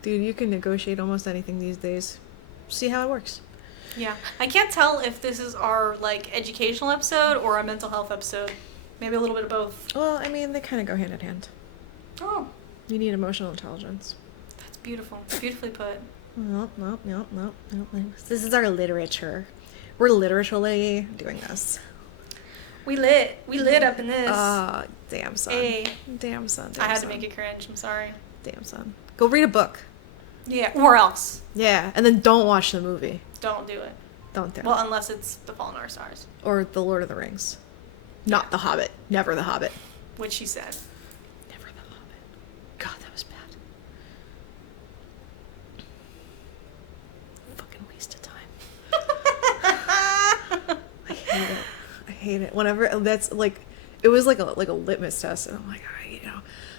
Dude, you can negotiate almost anything these days. See how it works. Yeah. I can't tell if this is our, like, educational episode or a mental health episode. Maybe a little bit of both. Well, I mean, they kind of go hand in hand. Oh. You need emotional intelligence. That's beautiful. Beautifully put. No. This is our literature. We're literally doing this. We lit up in this. Damn son. Hey. Damn son. I had to make it cringe. I'm sorry. Damn son. Go read a book. Yeah. Or else. Yeah, and then don't watch the movie. Don't do it. Don't do it. Well, unless it's The Fault in Our Stars. Or The Lord of the Rings. Not The Hobbit. Never The Hobbit. Which she said. Never The Hobbit. God, that was bad. Fucking waste of time. I hate it. Whenever that's like, it was like a litmus test, and I'm like,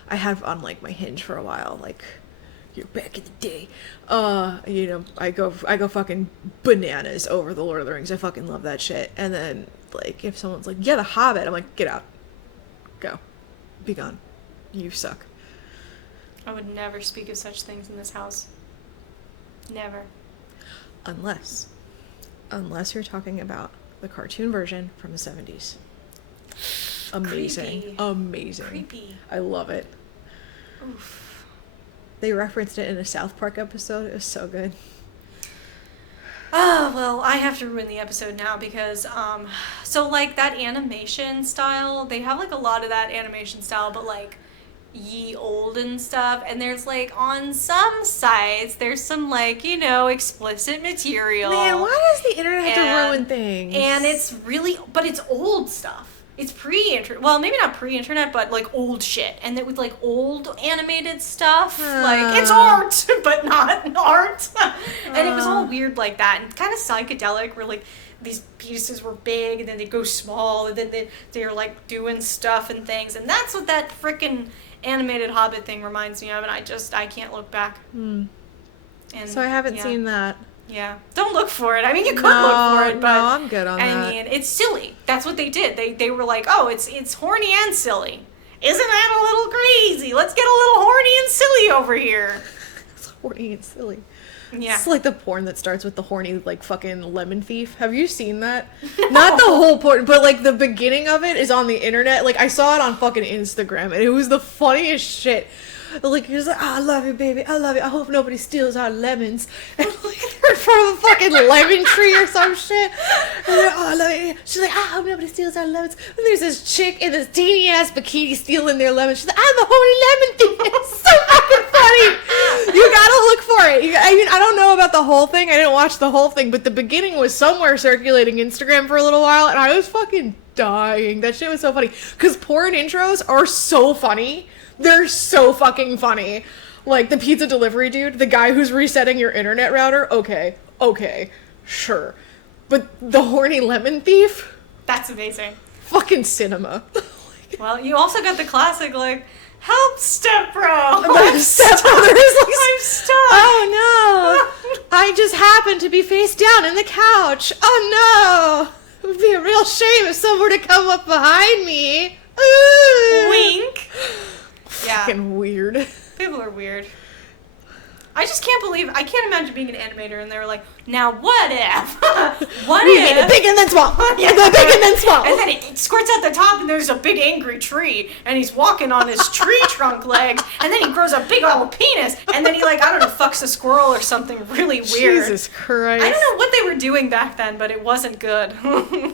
I had on like my Hinge for a while, like, you're back in the day. I go fucking bananas over The Lord of the Rings. I fucking love that shit. And then like if someone's like, yeah, The Hobbit, I'm like, get out, go, be gone, you suck. I would never speak of such things in this house. Never. Unless you're talking about the cartoon version from the 70s. Amazing. Creepy. Amazing. Creepy. I love it. Oof. They referenced it in a South Park episode. It was so good. Oh, well, I have to ruin the episode now because, so, like, that animation style, they have, like, a lot of that animation style, but, like, ye olden stuff, and there's, like, on some sites, there's some, like, you know, explicit material. Man, why does the internet have to ruin things? And it's really, but it's old stuff. It's pre-internet, well, maybe not pre-internet, but, like, old shit. And it with, like, old animated stuff. Like, it's art, but not art. And it was all weird like that, and kind of psychedelic, where, like, these pieces were big, and then they go small, and then they're, like, doing stuff and things. And that's what that frickin' animated Hobbit thing reminds me of, and I can't look back. And, so I haven't seen that. Yeah. Don't look for it. I mean, you could look for it, but... No, I'm good on that. I mean, it's silly. That's what they did. They were like, oh, it's horny and silly. Isn't that a little crazy? Let's get a little horny and silly over here. It's horny and silly. Yeah. It's like the porn that starts with the horny, like, fucking lemon thief. Have you seen that? No. Not the whole porn, but, like, the beginning of it is on the internet. Like, I saw it on fucking Instagram, and it was the funniest shit. Like, he was like, oh, I love you, baby. I love you. I hope nobody steals our lemons. And, like, they're from a fucking lemon tree or some shit. And they're, oh, I love you. She's like, I hope nobody steals our lemons. And there's this chick in this teeny-ass bikini stealing their lemons. She's like, I'm the horny lemon thief. It's so fucking funny. You gotta look for it. I mean, I don't know about the whole thing. I didn't watch the whole thing. But the beginning was somewhere circulating Instagram for a little while. And I was fucking dying. That shit was so funny. Because porn intros are so funny. They're so fucking funny. Like, the pizza delivery dude, the guy who's resetting your internet router, okay, sure. But the horny lemon thief? That's amazing. Fucking cinema. Well, you also got the classic, like, help, stepbro! The stepbrother is like, I'm stuck! Oh no! I just happened to be face down in the couch. Oh no! It would be a real shame if someone were to come up behind me. Ooh. Wink! Yeah. Fucking weird. People are weird. I just can't believe, I can't imagine being an animator and they were like, now what if? What We if? made it big and then small. Yeah. The big and then small. And then it squirts out the top and there's a big angry tree and he's walking on his tree trunk legs and then he grows a big old penis and then he, like, I don't know, fucks a squirrel or something really weird. Jesus Christ. I don't know what they were doing back then, but it wasn't good.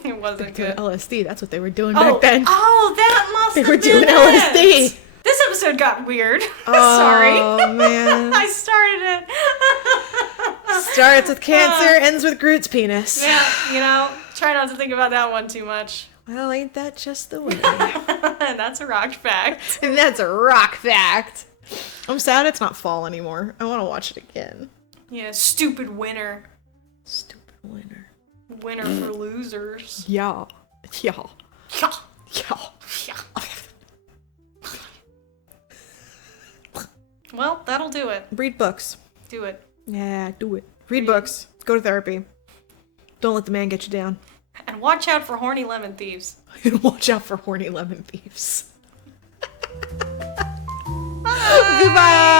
It wasn't good. LSD, that's what they were doing back then. Oh, that must They have were been doing LSD. This episode got weird. Oh, Sorry. Man. I started it. Starts with cancer, ends with Groot's penis. Yeah, you know, try not to think about that one too much. Well, ain't that just the way? And that's a rock fact. And that's a rock fact. I'm sad it's not fall anymore. I want to watch it again. Yeah, stupid winner. Stupid winner. Winner for losers. Yeah. Yeah. Yeah. Yeah. Yeah. Well, that'll do it. Read books. Do it. Yeah, do it. Read books. Go to therapy. Don't let the man get you down. And watch out for horny lemon thieves. Watch out for horny lemon thieves. Goodbye.